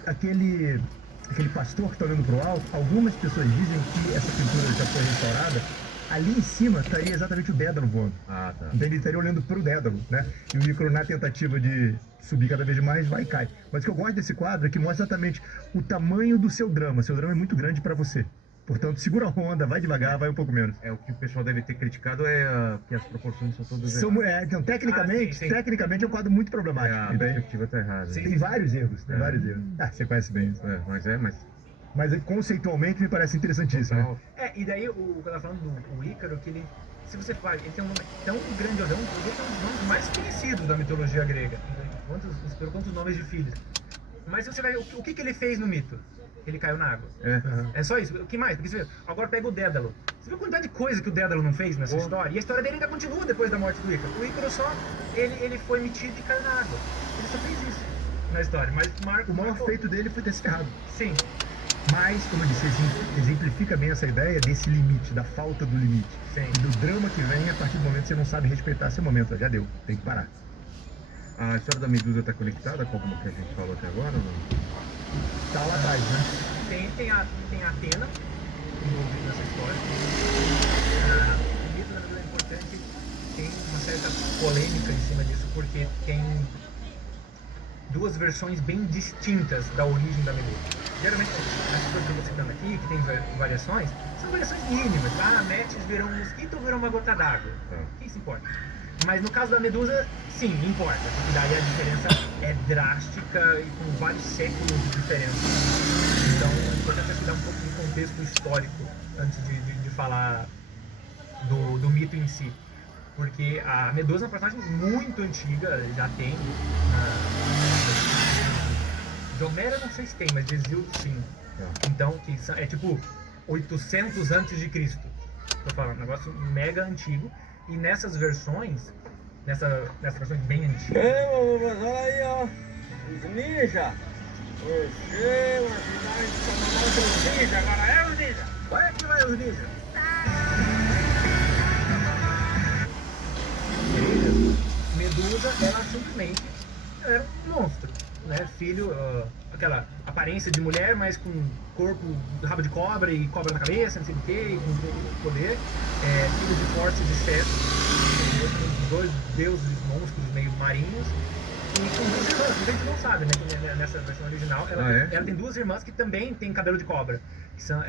pastor que está olhando para o alto, algumas pessoas dizem que essa pintura já foi restaurada, ali em cima estaria exatamente o Dédalo voando. Tá. Então ele estaria olhando para o Dédalo, né? E o Ícaro, na tentativa de subir cada vez mais, vai e cai. Mas o que eu gosto desse quadro é que mostra exatamente o tamanho do seu drama. Seu drama é muito grande para você. Portanto, segura a onda, vai devagar, vai um pouco menos. O que o pessoal deve ter criticado que as proporções são todas erradas. Então, tecnicamente é um quadro muito problemático. A perspectiva tá errada. Tem vários erros, você conhece bem isso. Mas conceitualmente me parece interessantíssimo, né? E daí, quando eu tava falando do Ícaro, que ele, se você fala, ele tem um nome tão grandiosão, ele é um dos nomes mais conhecidos da mitologia grega. Quantos nomes de filhos. Mas você vai, o que ele fez no mito? Ele caiu na água. É só isso. O que mais? Porque você vê, agora pega o Dédalo. Você viu a quantidade de coisa que o Dédalo não fez nessa história? E a história dele ainda continua depois da morte do Ícaro. O Ícaro ele foi metido e caiu na água. Ele só fez isso na história. Mas o maior feito dele foi ter se ferrado. Sim. Mas, como eu disse, exemplifica bem essa ideia desse limite, da falta do limite. Sim. E do drama que vem a partir do momento que você não sabe respeitar seu momento. Já deu, tem que parar. A história da Medusa está conectada com o que a gente falou até agora? Ou não? Tá lá atrás, né? Tem a Atena envolvida nessa história. O mito, na verdade, é importante. Tem uma certa polêmica em cima disso, porque tem duas versões bem distintas da origem da Medusa. Geralmente, as coisas que eu estou citando aqui, que tem variações, são variações mínimas. Metis virou um mosquito ou virou uma gota d'água. Quem se importa? Mas no caso da Medusa, sim, importa. Porque daí a diferença é drástica e com vários séculos de diferença. Então é importante se dar um pouco de contexto histórico antes de falar do mito em si. Porque a Medusa é uma personagem muito antiga, já tem. De Homero não sei se tem, mas de Hesíodo sim. Então, que é tipo 800 antes de Cristo. Tô falando, um negócio mega antigo. E nessas versões bem antigas. Olha aí, ó. Os ninja. Os ninja. Agora é os ninja. Olha que vai os ninja. Medusa, ela simplesmente filho, aquela aparência de mulher, mas com corpo, rabo de cobra e cobra na cabeça, não sei o que, e com todo poder. Filho de Forces e Seth, dois deuses monstros meio marinhos. E com duas irmãs, a gente não sabe, né? Que nessa versão original ela tem duas irmãs que também têm cabelo de cobra, que são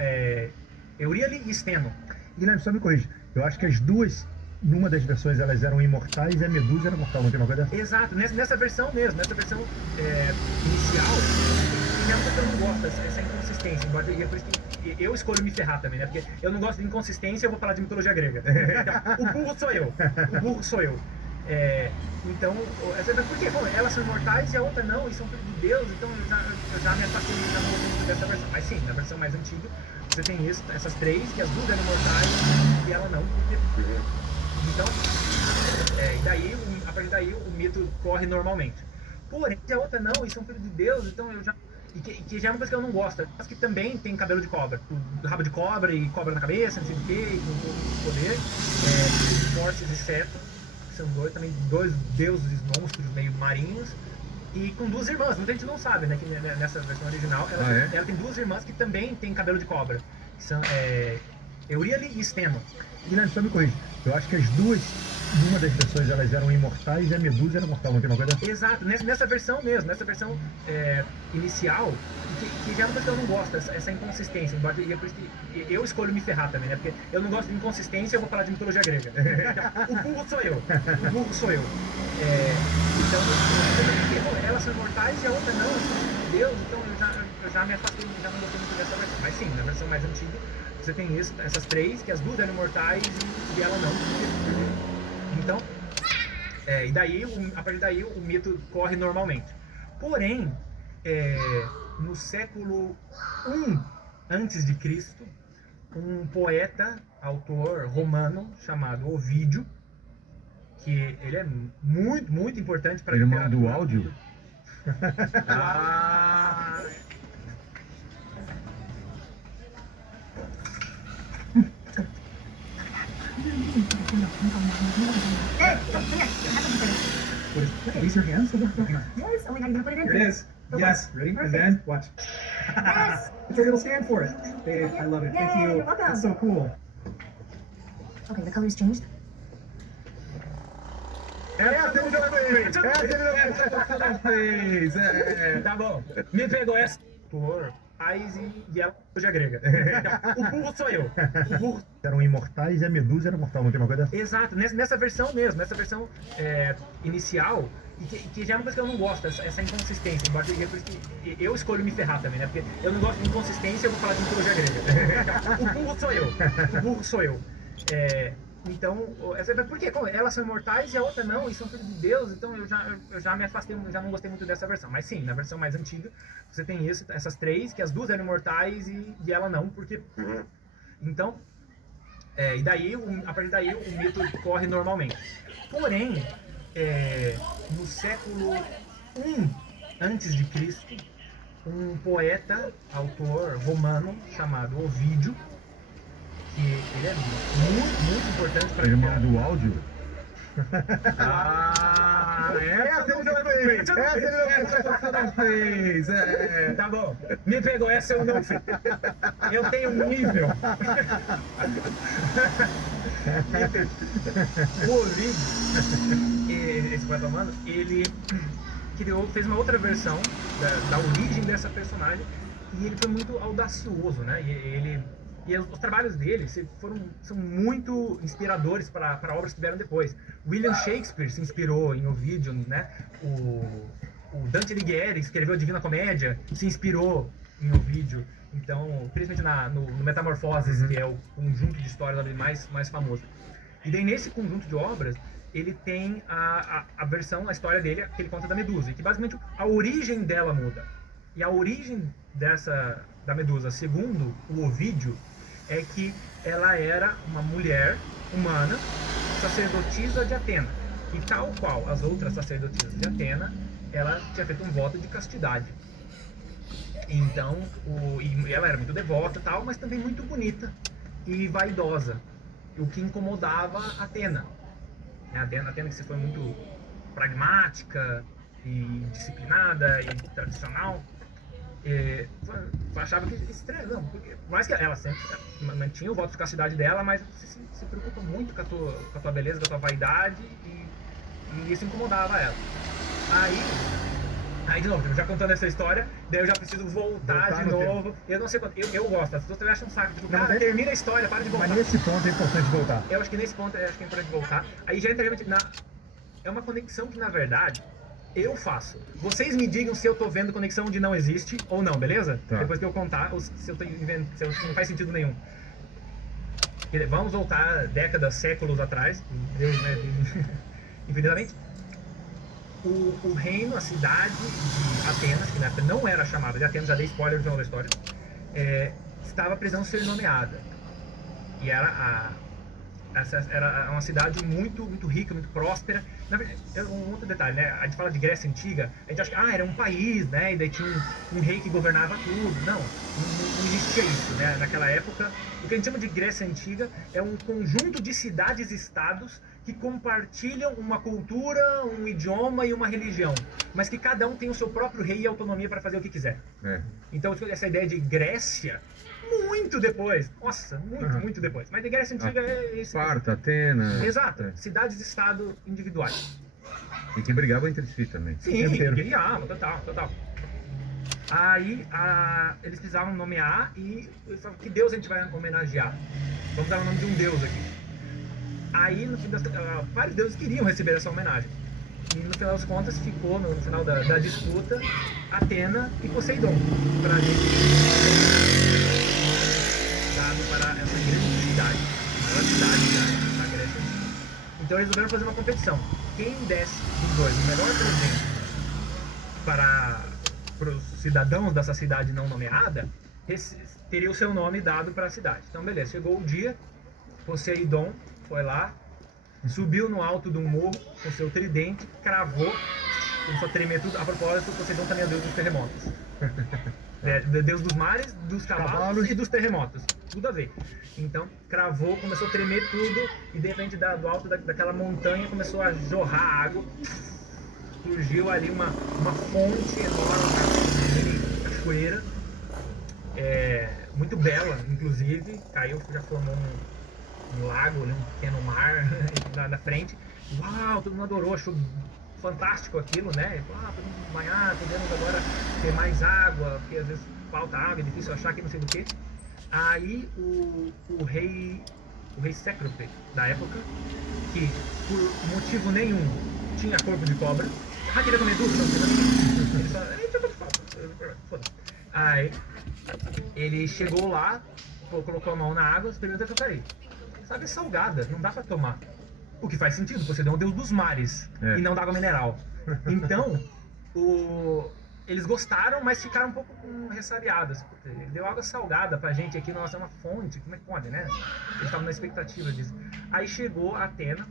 Euríale e Steno. Guilherme, só me corrija. Eu acho que as duas, numa das versões, elas eram imortais e a Medusa era mortal, não tem uma coisa dessa? Exato, nessa versão mesmo, nessa versão inicial, tem uma coisa que eu não gosto, essa inconsistência. Embora, e é por isso que eu escolho me ferrar também, né? Porque eu não gosto de inconsistência, eu vou falar de mitologia grega. Então, o burro sou eu. O burro sou eu. Então, por quê? Bom, elas são imortais e a outra não, e são filhos de Deus, então eu já me afastei, já não gostei muito dessa versão. Mas sim, na versão mais antiga, você tem essas três, que as duas eram imortais e ela não. Então, a partir daí o mito corre normalmente. Porém, a outra não, e são filhos de Deus, então eu já... E que já é uma coisa que eu não gosto. Mas que também tem cabelo de cobra. Rabo de cobra e cobra na cabeça, não sei o que, e com todo poder. Forces e Seth, que são dois deuses monstros meio marinhos. E com duas irmãs, muita gente não sabe, né? Que nessa versão original ela tem duas irmãs que também têm cabelo de cobra. Que são Euríale e Steno. Guilherme, só me corrija. Eu acho que as duas, numa das versões, elas eram imortais e a Medusa era mortal, não tem uma coisa dessa? Exato, nessa versão mesmo, nessa versão inicial, que já é uma coisa que eu não gosto, essa inconsistência. E é por isso que eu escolho me ferrar também, né? Porque eu não gosto de inconsistência, eu vou falar de mitologia grega. O burro sou eu. O burro sou eu. Então, elas são imortais e a outra não, são Deus, então eu já me afastei, já não gostei muito dessa versão. Mas sim, na versão mais antiga, você tem essas três, que as duas eram imortais e ela não. Então, a partir daí o mito corre normalmente. Porém, no século I a.C., um poeta, autor romano chamado Ovídio, que ele é muito, muito importante para a literatura. Irmão do áudio? Raise your hands. Yes. Oh my God, you're gonna put it in? Here it is. Yes. Ready? Perfect. And then watch. Yes. It's a little stand for it. I love it. Yay, Thank you. you're welcome. That's so cool. Okay, the color's changed. Tá bom. Me pegou essa. Por paz e ela mitologia grega. O burro sou eu. O burro eram imortais e a Medusa era mortal, não tem uma coisa dessa? Exato, nessa versão mesmo, nessa versão inicial, e que já é uma coisa que eu não gosto, essa inconsistência. Embora, e é por isso que eu escolho me ferrar também, né? Porque eu não gosto de inconsistência, eu vou falar de mitologia grega. O burro sou eu. O burro sou eu. Então, por quê? Elas são imortais e a outra não, e são filhos de Deus, então eu já me afastei, já não gostei muito dessa versão. Mas sim, na versão mais antiga, você tem essas três, que as duas eram imortais e ela não, porque... Então, a partir daí o mito corre normalmente. Porém, no século I a.C., um poeta, autor romano chamado Ovídio, que ele é muito, muito importante para a irmão do áudio? Tá bom, me pegou, essa eu não fiz. Eu tenho um nível. O Ovídio, esse poeta romano, ele fez uma outra versão da origem dessa personagem, e ele foi muito audacioso, né? E os trabalhos dele são muito inspiradores para obras que vieram depois. William Shakespeare se inspirou em Ovídio, né? O Dante Alighieri escreveu a Divina Comédia, se inspirou em Ovídio. Então, principalmente no Metamorfoses, que é o conjunto de histórias dele mais famoso. E daí, nesse conjunto de obras, ele tem a história dele, que ele conta da Medusa, e que basicamente a origem dela muda. E a origem da Medusa, segundo o Ovídio, é que ela era uma mulher humana, sacerdotisa de Atena. E tal qual as outras sacerdotisas de Atena, ela tinha feito um voto de castidade. Então, e ela era muito devota e tal, mas também muito bonita e vaidosa, o que incomodava Atena. Atena que se foi muito pragmática, e disciplinada e tradicional. Eu achava que estranho, não, porque por mais que ela sempre mantinha o voto de castidade dela, mas você se preocupa muito com a tua beleza, com a tua vaidade e isso incomodava ela. Aí de novo, já contando essa história, daí eu já preciso voltar de novo. Eu não sei quanto, eu gosto, as pessoas também acham um saco, tipo, cara, termina a história, para de voltar. Mas nesse ponto é importante voltar. Eu acho que nesse ponto é importante voltar. Aí já entra realmente é uma conexão que na verdade eu faço. Vocês me digam se eu tô vendo conexão onde não existe ou não, beleza? Tá. Depois que eu contar, ou se não faz sentido nenhum. Vamos voltar décadas, séculos atrás, Deus, né, infinitamente. O reino, a cidade de Atenas, que na época não era chamada de Atenas, já dei spoiler no final da história, estava precisando ser nomeada. E era uma cidade muito, muito rica, muito próspera. Na verdade, um outro detalhe, né? A gente fala de Grécia Antiga, a gente acha que era um país, né? E daí tinha um rei que governava tudo. Não existia isso, né? Naquela época, o que a gente chama de Grécia Antiga é um conjunto de cidades-estados que compartilham uma cultura, um idioma e uma religião, mas que cada um tem o seu próprio rei e autonomia para fazer o que quiser. Então, essa ideia de Grécia, muito depois, nossa, muito depois, mas de Grécia Antiga é esse. Esparta, Atenas. Exato, cidades-estado individuais. E que brigavam entre si também. Sim, guerreavam, total. Aí eles precisavam nomear e eles falaram, que deus a gente vai homenagear? Vamos dar o nome de um deus aqui. Aí, no fim vários deuses queriam receber essa homenagem. E no final das contas ficou, no final da disputa, Atena e Poseidon, para a gente dado para essa grande cidade, a maior cidade da Grécia. Então eles resolveram fazer uma competição. Quem desse dos dois o melhor presente para os cidadãos dessa cidade não nomeada, teria o seu nome dado para a cidade. Então beleza, chegou o dia, Poseidon foi lá, subiu no alto de um morro com seu tridente, cravou, começou a tremer tudo. A propósito, Poseidon também é deus dos terremotos. Deus dos mares, dos cavalos e dos terremotos. Tudo a ver. Então, cravou, começou a tremer tudo e de repente do alto daquela montanha começou a jorrar água. Surgiu ali uma fonte enorme, uma cachoeira. Muito bela, inclusive. Caiu, já formou um lago, um pequeno mar na frente. Uau, todo mundo adorou, achou fantástico aquilo, né? Podemos banhar, podemos agora ter mais água, porque às vezes falta água, é difícil achar que não sei do que. Aí o rei Cécrope da época, que por motivo nenhum tinha corpo de cobra, queria comer tudo, não tinha ele só, tinha corpo de cobra, foda-se. Aí ele chegou lá, colocou a mão na água, e perguntou: peraí, essa água é salgada, não dá pra tomar. O que faz sentido, Poseidon é o deus dos mares e não da água mineral. Então, eles gostaram, mas ficaram um pouco ressabiados. Ele deu água salgada pra gente aqui, nossa, é uma fonte, como é que pode, né? Eles estavam na expectativa disso. Aí chegou a Atena,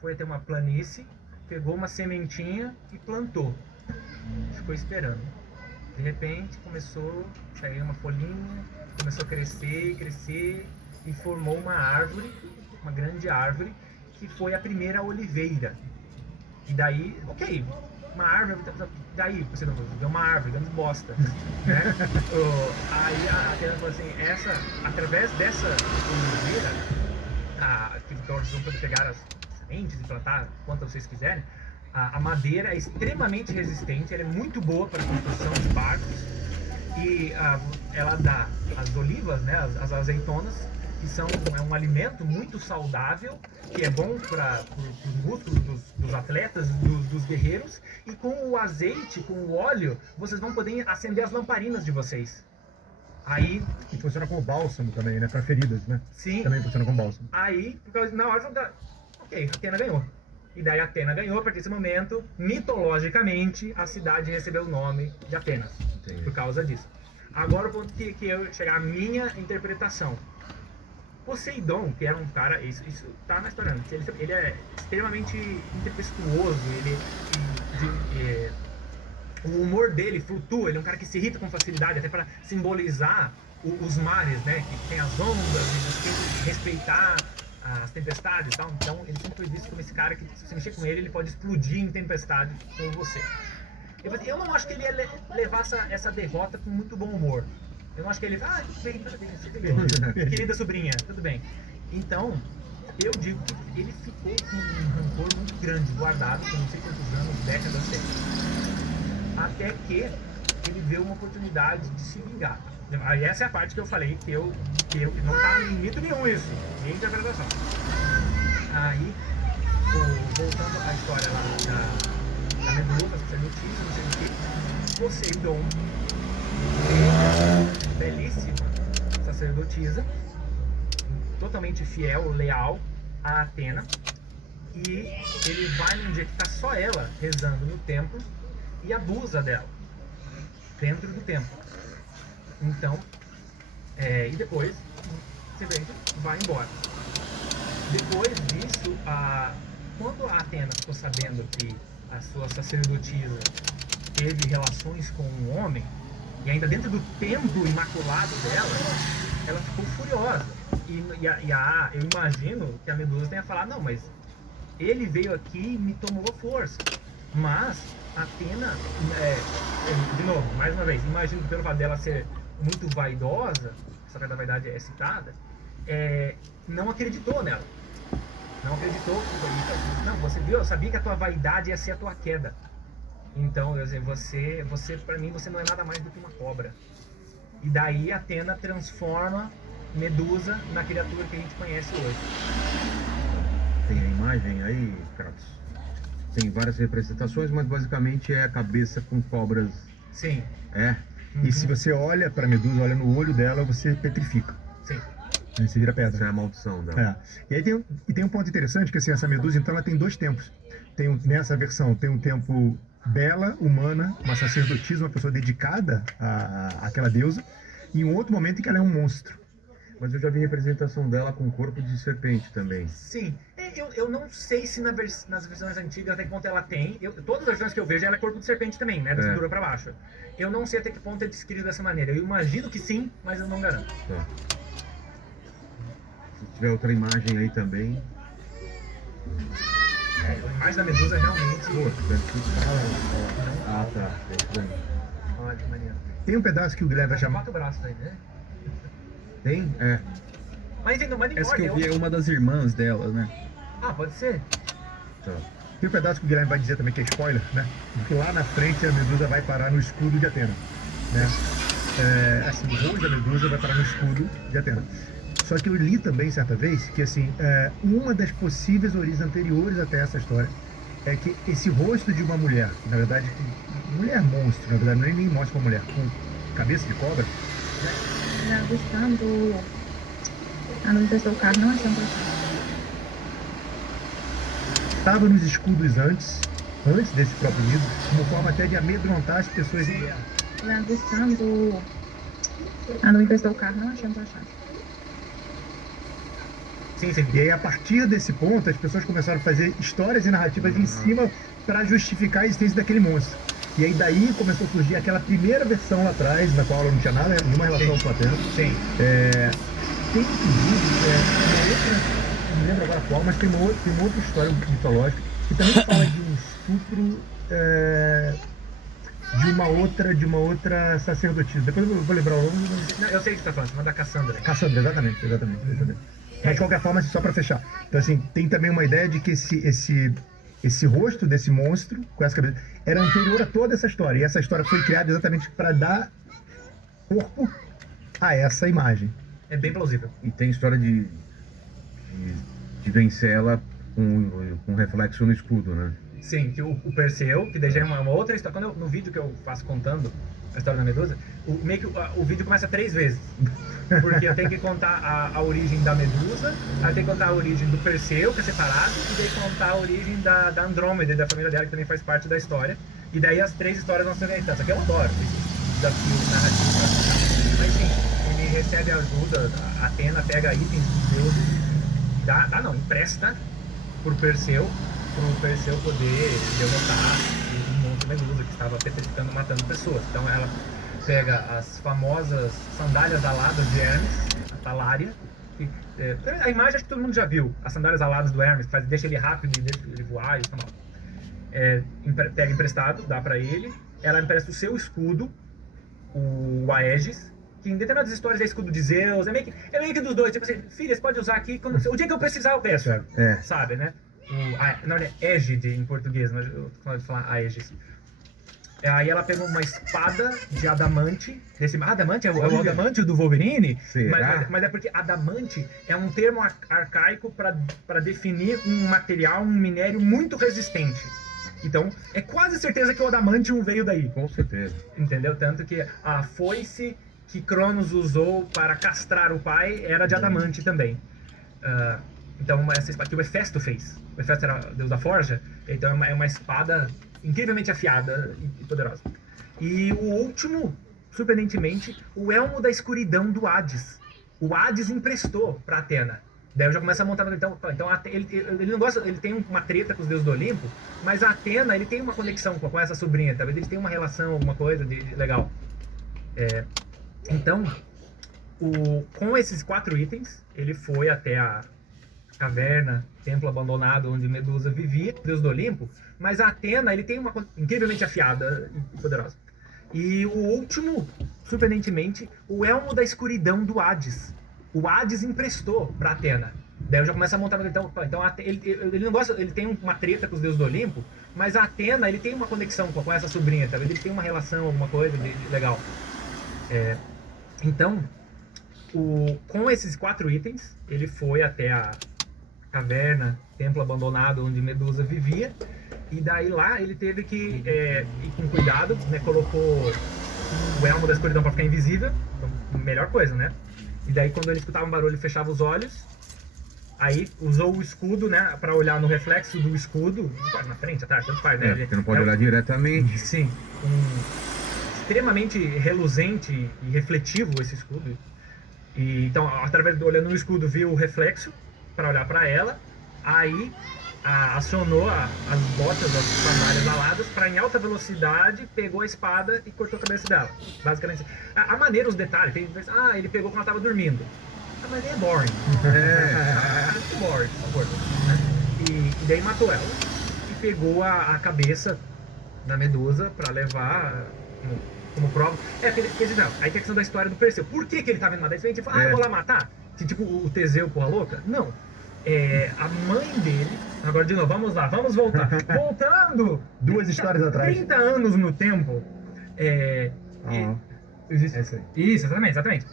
foi até uma planície, pegou uma sementinha e plantou. Ficou esperando. De repente começou a sair uma folhinha, começou a crescer e formou uma árvore, uma grande árvore, que foi a primeira oliveira. E daí, ok, uma árvore, daí você não vê uma árvore, dando bosta, né? Aí a Atena falou assim, através dessa oliveira, que vocês vão poder pegar as sementes e plantar quantas vocês quiserem, a madeira é extremamente resistente, ela é muito boa para a construção de barcos, e ela dá as olivas, né, as azeitonas, que são um alimento muito saudável, que é bom para os músculos dos atletas, dos guerreiros, e com o azeite, com o óleo, vocês vão poder acender as lamparinas de vocês. Aí, e funciona como bálsamo também, né? Para feridas, né? Sim. Também funciona como bálsamo. Aí, na hora, ok, Atena ganhou. E daí Atena ganhou, a partir desse momento, mitologicamente, a cidade recebeu o nome de Atenas. Entendi. Por causa disso. Agora o ponto que eu chegar à minha interpretação. Poseidon, que era um cara, isso tá na história antes, ele é extremamente intempestuoso, o humor dele flutua, ele é um cara que se irrita com facilidade, até para simbolizar os mares, né, que tem as ondas, e tem que respeitar as tempestades e tal. Então ele sempre foi visto como esse cara que, se você mexer com ele, ele pode explodir em tempestade com você. Eu não acho que ele ia levar essa derrota com muito bom humor. Eu não acho que ele vai, tudo bem, querida sobrinha, tudo bem. Então, eu digo que ele ficou com um rancor muito grande, guardado, por não sei quantos anos, décadas, até que ele viu uma oportunidade de se vingar. Aí essa é a parte que eu falei que não tá em mito nenhum isso, nem interpretação. Aí, voltando à história lá da Medusa, sacerdotisa, não sei o que, Poseidon, belíssima sacerdotisa, totalmente fiel, leal a Atena, e ele vai num dia que tá só ela rezando no templo e abusa dela dentro do templo. Então, e depois simplesmente vai embora. Depois disso, quando a Atena ficou sabendo que a sua sacerdotisa teve relações com um homem, e ainda dentro do templo imaculado dela, ela ficou furiosa. Eu imagino que a Medusa tenha falado, não, mas ele veio aqui e me tomou a força. Mas Atena, de novo, mais uma vez, imagino que pelo fato dela ser muito vaidosa, essa da vaidade é citada, não acreditou nela. Não acreditou. Não, você viu, eu sabia que a tua vaidade ia ser a tua queda. Então, você para mim, você não é nada mais do que uma cobra. E daí Atena transforma Medusa na criatura que a gente conhece hoje. Tem a imagem aí, Kratos? Tem várias representações, mas basicamente é a cabeça com cobras. Sim. E se você olha pra Medusa, olha no olho dela, você petrifica. Sim. Aí você vira pedra. Essa é a maldição dela. E aí tem um ponto interessante, que assim, essa Medusa, então, ela tem dois tempos. Nessa versão, tem um tempo bela, humana, uma sacerdotisa, uma pessoa dedicada àquela deusa, e um outro momento em que ela é um monstro. Mas eu já vi representação dela com corpo de serpente também. Sim. Eu não sei se nas versões antigas até que ponto ela tem. Todas as versões que eu vejo, ela é corpo de serpente também, né? Da cintura pra baixo. Eu não sei até que ponto é descrito dessa maneira. Eu imagino que sim, mas eu não garanto. Tá. Se tiver outra imagem aí também. A imagem da Medusa realmente. Pô, deve ser. Ah, tá. É isso aí. Olha que maneiro. Tem um pedaço que o Guilherme vai chamar. 4 braços aí, né? Tem? Mas enfim, não Essa que eu vi é uma das irmãs dela, né? Ah, pode ser? Tá. Tem um pedaço que o Guilherme vai dizer também que é spoiler, né? Porque lá na frente a Medusa vai parar no escudo de Atena, né? Assim, o rosto da Medusa vai parar no escudo de Atena. Só que eu li também, certa vez, que assim, uma das possíveis origens anteriores até essa história é que esse rosto de uma mulher, na verdade, mulher monstro, na verdade, não é nem mostra uma mulher, com cabeça de cobra. não emprestou o carro, não achamos. Estava nos escudos antes desse próprio livro, como forma até de amedrontar as pessoas em guerra. não emprestou o carro, não achamos a chave. Sim. E aí, a partir desse ponto, as pessoas começaram a fazer histórias e narrativas em cima para justificar a existência daquele monstro. E aí daí começou a surgir aquela primeira versão lá atrás, na qual ela não tinha nada, nenhuma relação com a Atena. Sim. Tem inclusive uma outra, não lembro agora qual, mas tem uma outra história mitológica que também fala de um estupro de uma outra sacerdotisa. Depois eu vou lembrar o nome. Não, eu sei o que você tá falando, mas da Cassandra. Cassandra, exatamente. Mas de qualquer forma, só para fechar. Então assim, tem também uma ideia de que esse rosto desse monstro, com essa cabeça, era anterior a toda essa história. E essa história foi criada exatamente para dar corpo a essa imagem. É bem plausível. E tem história de vencer ela com reflexo no escudo, né? Sim, que o Perseu, que daí já é uma outra história. No vídeo que eu faço contando a história da Medusa, o vídeo começa 3 vezes. Porque eu tenho que contar a origem da Medusa, aí tem que contar a origem do Perseu, que é separado, e daí contar a origem da Andrômeda e da família dela, que também faz parte da história. E daí as 3 histórias vão se organizando. Só que eu adoro esse desafio narrativo. Mas sim, ele recebe ajuda, a Atena pega itens dos deuses, empresta pro Perseu poder derrotar o monstro Medusa, que estava petrificando, matando pessoas. Então ela pega as famosas sandálias aladas de Hermes, a Talária, A imagem acho que todo mundo já viu. As sandálias aladas do Hermes, deixa ele rápido e deixa ele voar e tal. Pega emprestado, dá pra ele. Ela empresta o seu escudo, o Aegis, que em determinadas histórias é escudo de Zeus, é meio que dos dois, tipo assim, filha, você pode usar aqui, o dia que eu precisar eu peço, sabe, né? Não, é Égide em português, mas eu tô falando de falar Aegis. Aí ela pegou uma espada de adamante. Adamante é o adamante do Wolverine? Mas é porque adamante é um termo arcaico para definir um material, um minério muito resistente. Então, é quase certeza que o adamantium veio daí. Com certeza. Entendeu? Tanto que a foice que Cronos usou para castrar o pai era de adamante também. Então, essa espada que o Hefesto fez. O Hefesto era o deus da forja. Então, é uma espada incrivelmente afiada e poderosa. E o último, surpreendentemente, o elmo da escuridão do Hades. O Hades emprestou para Atena. Daí eu já começo a montar. Então ele não gosta, ele tem uma treta com os deuses do Olimpo, mas a Atena, ele tem uma conexão com essa sobrinha, talvez eles tenham uma relação, alguma coisa de legal. Então, com esses 4 itens, ele foi até a caverna, templo abandonado onde Medusa vivia, deus do Olimpo, mas a Atena, ele tem uma incrivelmente afiada e poderosa. E o último, surpreendentemente, o elmo da escuridão do Hades. O Hades emprestou pra Atena. Daí eu já começo a montar. Então ele não gosta, ele tem uma treta com os deuses do Olimpo, mas a Atena, ele tem uma conexão com essa sobrinha, talvez ele tenha uma relação, alguma coisa de legal. Então, com esses 4 itens, ele foi até a caverna, templo abandonado onde Medusa vivia, e daí lá ele teve que ir com cuidado, né, colocou o elmo da escuridão para ficar invisível, então, melhor coisa, né? E daí quando ele escutava um barulho, ele fechava os olhos, aí usou o escudo, né, para olhar no reflexo do escudo, na frente, atrás, tanto faz, né? Porque não pode olhar diretamente. Sim, extremamente reluzente e refletivo esse escudo. E então, através olhando no escudo, viu o reflexo para olhar para ela, aí acionou as botas, as sandálias aladas para em alta velocidade, pegou a espada e cortou a cabeça dela. Basicamente, a maneira, os detalhes, ele pegou quando ela estava dormindo. Mas é boring. É boring, por favor. E daí matou ela e pegou a cabeça da Medusa para levar como prova. Porque aí tem a questão da história do Perseu. Por que ele estava indo matar? A gente fala, eu vou lá matar? Tipo o Teseu, porra louca? Não. A mãe dele, agora de novo, vamos lá, vamos voltar. Voltando 2 histórias atrás. 30 anos no tempo. Isso, exatamente.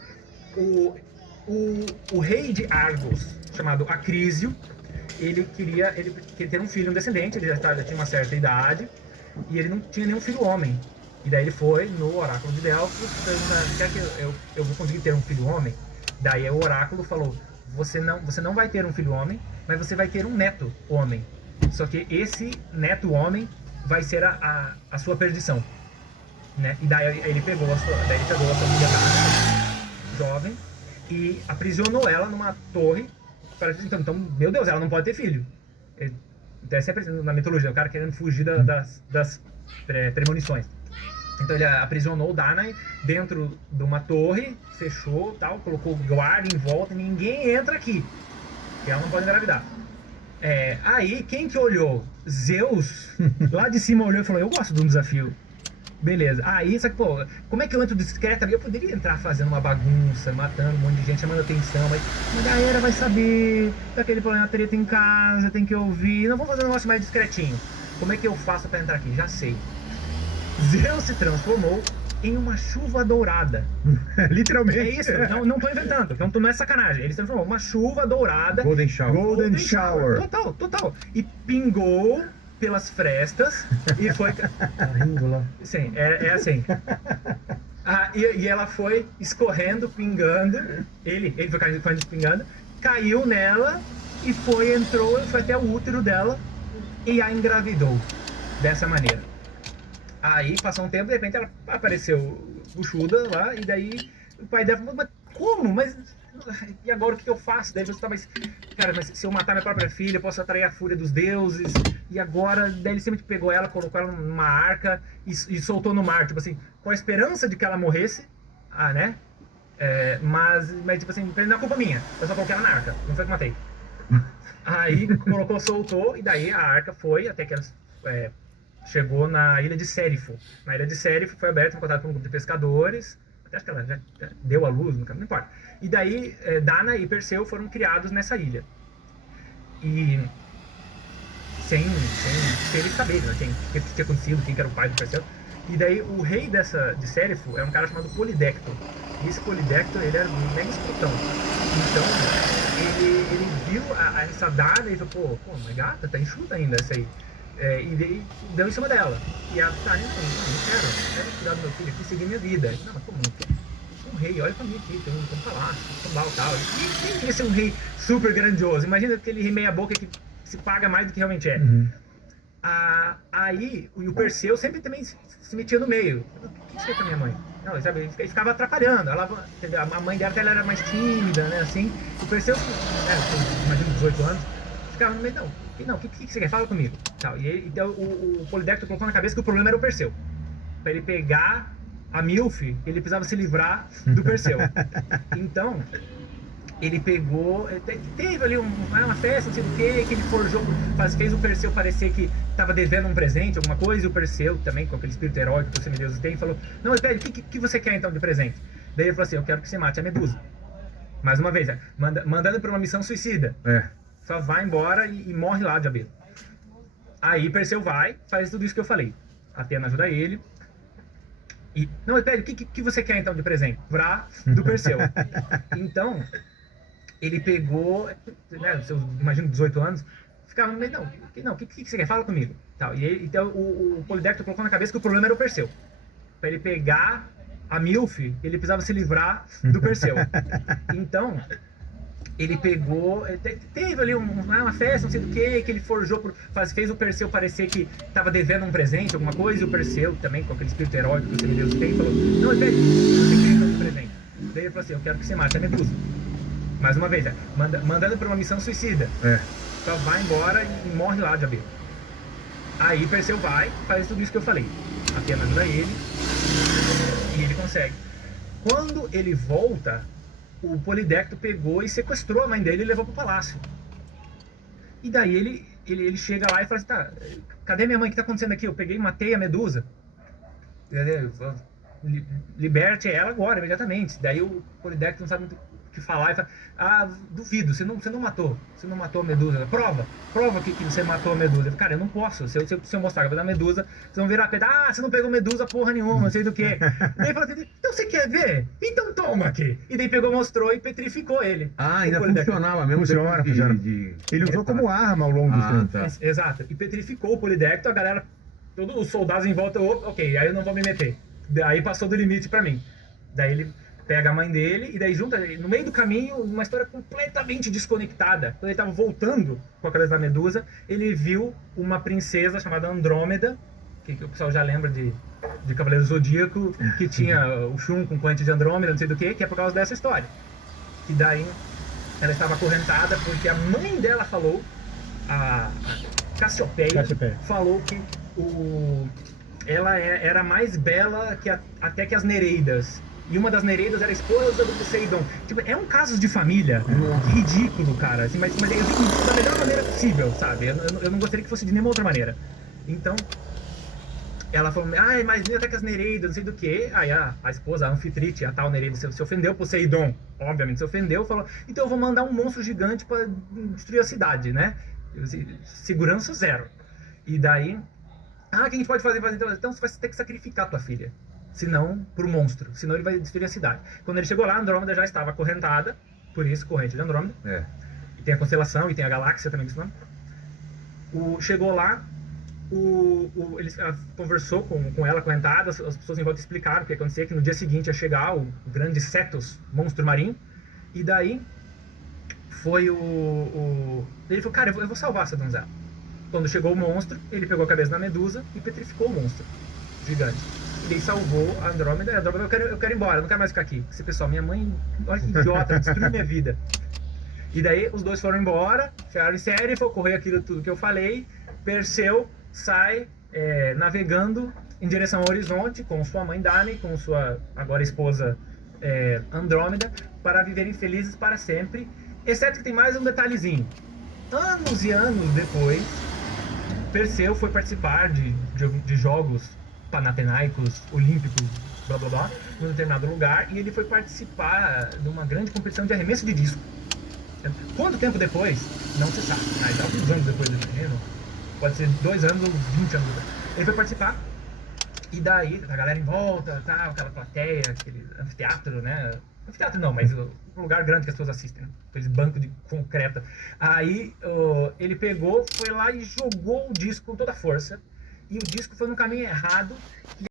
O rei de Argos, chamado Acrísio, ele queria ter um filho, um descendente, ele já tinha uma certa idade, e ele não tinha nenhum filho homem. E daí ele foi no oráculo de Delfos, quer que eu vou conseguir ter um filho homem? Daí o oráculo falou, você não vai ter um filho homem, mas você vai ter um neto homem. Só que esse neto homem vai ser a sua perdição. Né? E daí ele pegou a sua filha jovem e aprisionou ela numa torre. Então, meu Deus, ela não pode ter filho. Então, é sempre na mitologia, o cara querendo fugir das premonições. Então ele aprisionou Danae dentro de uma torre, fechou, tal, colocou guarda em volta, ninguém entra aqui, porque ela não pode engravidar. Aí, quem que olhou? Zeus, lá de cima olhou e falou, eu gosto de um desafio. Beleza. Aí, só que, como é que eu entro discretamente? Eu poderia entrar fazendo uma bagunça, matando um monte de gente, chamando atenção, mas a galera vai saber daquele problema, treta em casa, tem que ouvir. Não vou fazer um negócio mais discretinho. Como é que eu faço pra entrar aqui? Já sei. Zeus se transformou em uma chuva dourada. Literalmente. É isso, não tô inventando, não é sacanagem. Ele se transformou em uma chuva dourada. Golden Shower. Golden Shower. Total. E pingou pelas frestas e foi... Sim, é assim. E ela foi escorrendo, pingando. Ele foi caindo, pingando. Caiu nela e foi até o útero dela e a engravidou. Dessa maneira. Aí, passou um tempo, de repente, ela apareceu buchuda lá, e daí o pai dela falou, mas como? E agora o que eu faço? Daí você tá, mas se eu matar minha própria filha, eu posso atrair a fúria dos deuses, e agora, daí ele sempre pegou ela, colocou ela numa arca e soltou no mar, tipo assim, com a esperança de que ela morresse, né? Mas, tipo assim, não é culpa minha. Eu só coloquei ela na arca, não foi que matei. Aí colocou, soltou, e daí a arca foi até que ela chegou na ilha de Sérifo. Na ilha de Sérifo foi aberta em contato com um grupo de pescadores. Até acho que ela já deu a luz, não importa. E daí Dana e Perseu foram criados nessa ilha. E sem eles saberem, né, o que tinha acontecido, quem que era o pai do Perseu. E daí o rei de Sérifo era um cara chamado Polidecto. E esse Polidecto, ele era mega escrotão. Então, ele viu essa Dana e falou, pô, mas gata, tá enxuta ainda essa aí. E deu em cima dela. E a Dana não quero cuidar do meu filho aqui, seguir minha vida. Não, mas como? Um rei, olha pra mim aqui, tem um palácio, um sambal e tal. E quem queria ser um rei super grandioso? Imagina aquele rei meia boca que se paga mais do que realmente é. Uhum. Aí o Perseu sempre também se metia no meio. O que você quer com a minha mãe? Não, sabe, ele ficava atrapalhando. A mãe dela ela era mais tímida, né? Assim. O Perseu, imagina, 18 anos, ficava no meio, não, o que você quer? Fala comigo. Então o Polidecto colocou na cabeça que o problema era o Perseu. Pra ele pegar a Milf, ele precisava se livrar do Perseu. Então, ele pegou, teve ali uma festa, não sei do que ele forjou, fez o Perseu parecer que estava devendo um presente, alguma coisa, e o Perseu também, com aquele espírito heróico que o semideuses tem, falou, não, mas pede, o que você quer então de presente? Daí ele falou assim, eu quero que você mate a Medusa. Mais uma vez, mandando para uma missão suicida. Só vai embora e morre lá, diabeiro. Aí Perseu vai, faz tudo isso que eu falei. Atena ajuda ele. E, não, mas pede, o que você quer então de presente? Do Perseu. Então, ele pegou, né, seus, imagino, 18 anos, ficava no meio, não, o que você quer? Fala comigo. Então o Polidecto colocou na cabeça que o problema era o Perseu. Para ele pegar a Milf, ele precisava se livrar do Perseu. Então, ele pegou, teve ali uma festa, não sei do que ele forjou, fez o Perseu parecer que estava devendo um presente, alguma coisa, e o Perseu também, com aquele espírito heróico que o semideuses tem, falou, não, mas pede, o que você quer então de presente? Daí ele falou assim, eu quero que você mate a Medusa. Mais uma vez, mandando para uma missão suicida. Só vai embora e morre lá, diabeiro. Aí Perseu vai, faz tudo isso que eu falei. Atena ajuda ele e ele consegue. Quando ele volta, o Polidecto pegou e sequestrou a mãe dele e levou pro palácio. E daí ele chega lá e fala assim, tá, cadê minha mãe? O que tá acontecendo aqui? Eu peguei e matei a Medusa. Liberte ela agora, imediatamente. Daí o Polidecto não sabe muito o que falar e fala, duvido, você não matou a Medusa. Prova que você matou a Medusa. Eu falei, cara, eu não posso, se eu mostrar a Medusa, vocês vão virar pedra, você não pegou Medusa porra nenhuma, não sei do que. Daí falou assim, então você quer ver? Então toma aqui. E daí pegou, mostrou e petrificou ele. Ainda funcionava mesmo. Funciona. Ele usou como arma ao longo do tempo. Tá. Exato, e petrificou o Polidecto, a galera, todos os soldados em volta, ok, aí eu não vou me meter. Daí passou do limite pra mim. Daí ele pega a mãe dele e daí junta, no meio do caminho, uma história completamente desconectada. Quando ele estava voltando com a cabeça da Medusa, ele viu uma princesa chamada Andrômeda, que o pessoal já lembra de Cavaleiro do Zodíaco, que tinha o Shun com corrente de Andrômeda, não sei do que é por causa dessa história. E daí ela estava acorrentada porque a mãe dela falou, a Cassiopeia falou que ela era mais bela até que as Nereidas. E uma das Nereidas era a esposa do Poseidon. Tipo, é um caso de família ridículo, cara. Assim, mas eu digo da melhor maneira possível, sabe? Eu não gostaria que fosse de nenhuma outra maneira. Então, ela falou, mas até que as Nereidas, não sei do que. Aí a esposa, a Anfitrite, a tal Nereida, se ofendeu, Poseidon, obviamente se ofendeu, falou, então eu vou mandar um monstro gigante pra destruir a cidade, né? Segurança zero. E daí, o que a gente pode fazer? Então você vai ter que sacrificar a tua filha. Senão, pro monstro. Senão ele vai destruir a cidade. Quando ele chegou lá, a Andrômeda já estava acorrentada. Por isso, corrente de Andrômeda. E tem a constelação, e tem a galáxia também, desse nome. Chegou lá, ele conversou com ela acorrentada, as pessoas em volta explicaram o que ia acontecer, que no dia seguinte ia chegar o grande Cetus, monstro marinho. E daí, foi ele falou, cara, eu vou salvar essa donzela. Quando chegou o monstro, ele pegou a cabeça da Medusa e petrificou o monstro gigante. Ele salvou a Andrômeda. A Andrômeda, eu quero ir embora, eu não quero mais ficar aqui. Esse pessoal, minha mãe, olha que idiota, destruiu minha vida. E daí os dois foram embora, ficaram em série, ocorreu aquilo tudo que eu falei. Perseu sai navegando em direção ao horizonte com sua mãe Danae, com sua agora esposa Andrômeda para viverem felizes para sempre, exceto que tem mais um detalhezinho. Anos e anos depois, Perseu foi participar de jogos panatenaicos, olímpicos, blá blá blá, num determinado lugar, e ele foi participar de uma grande competição de arremesso de disco. Quanto tempo depois? Não se sabe, mas alguns anos depois do menino, pode ser 2 anos ou 20 anos depois, ele foi participar. E daí, a galera em volta, tá, aquela plateia, aquele anfiteatro, né? Anfiteatro não, mas um lugar grande que as pessoas assistem, né? Aqueles bancos de concreto. Aí ele pegou, foi lá e jogou o disco com toda a força. E o disco foi no caminho errado.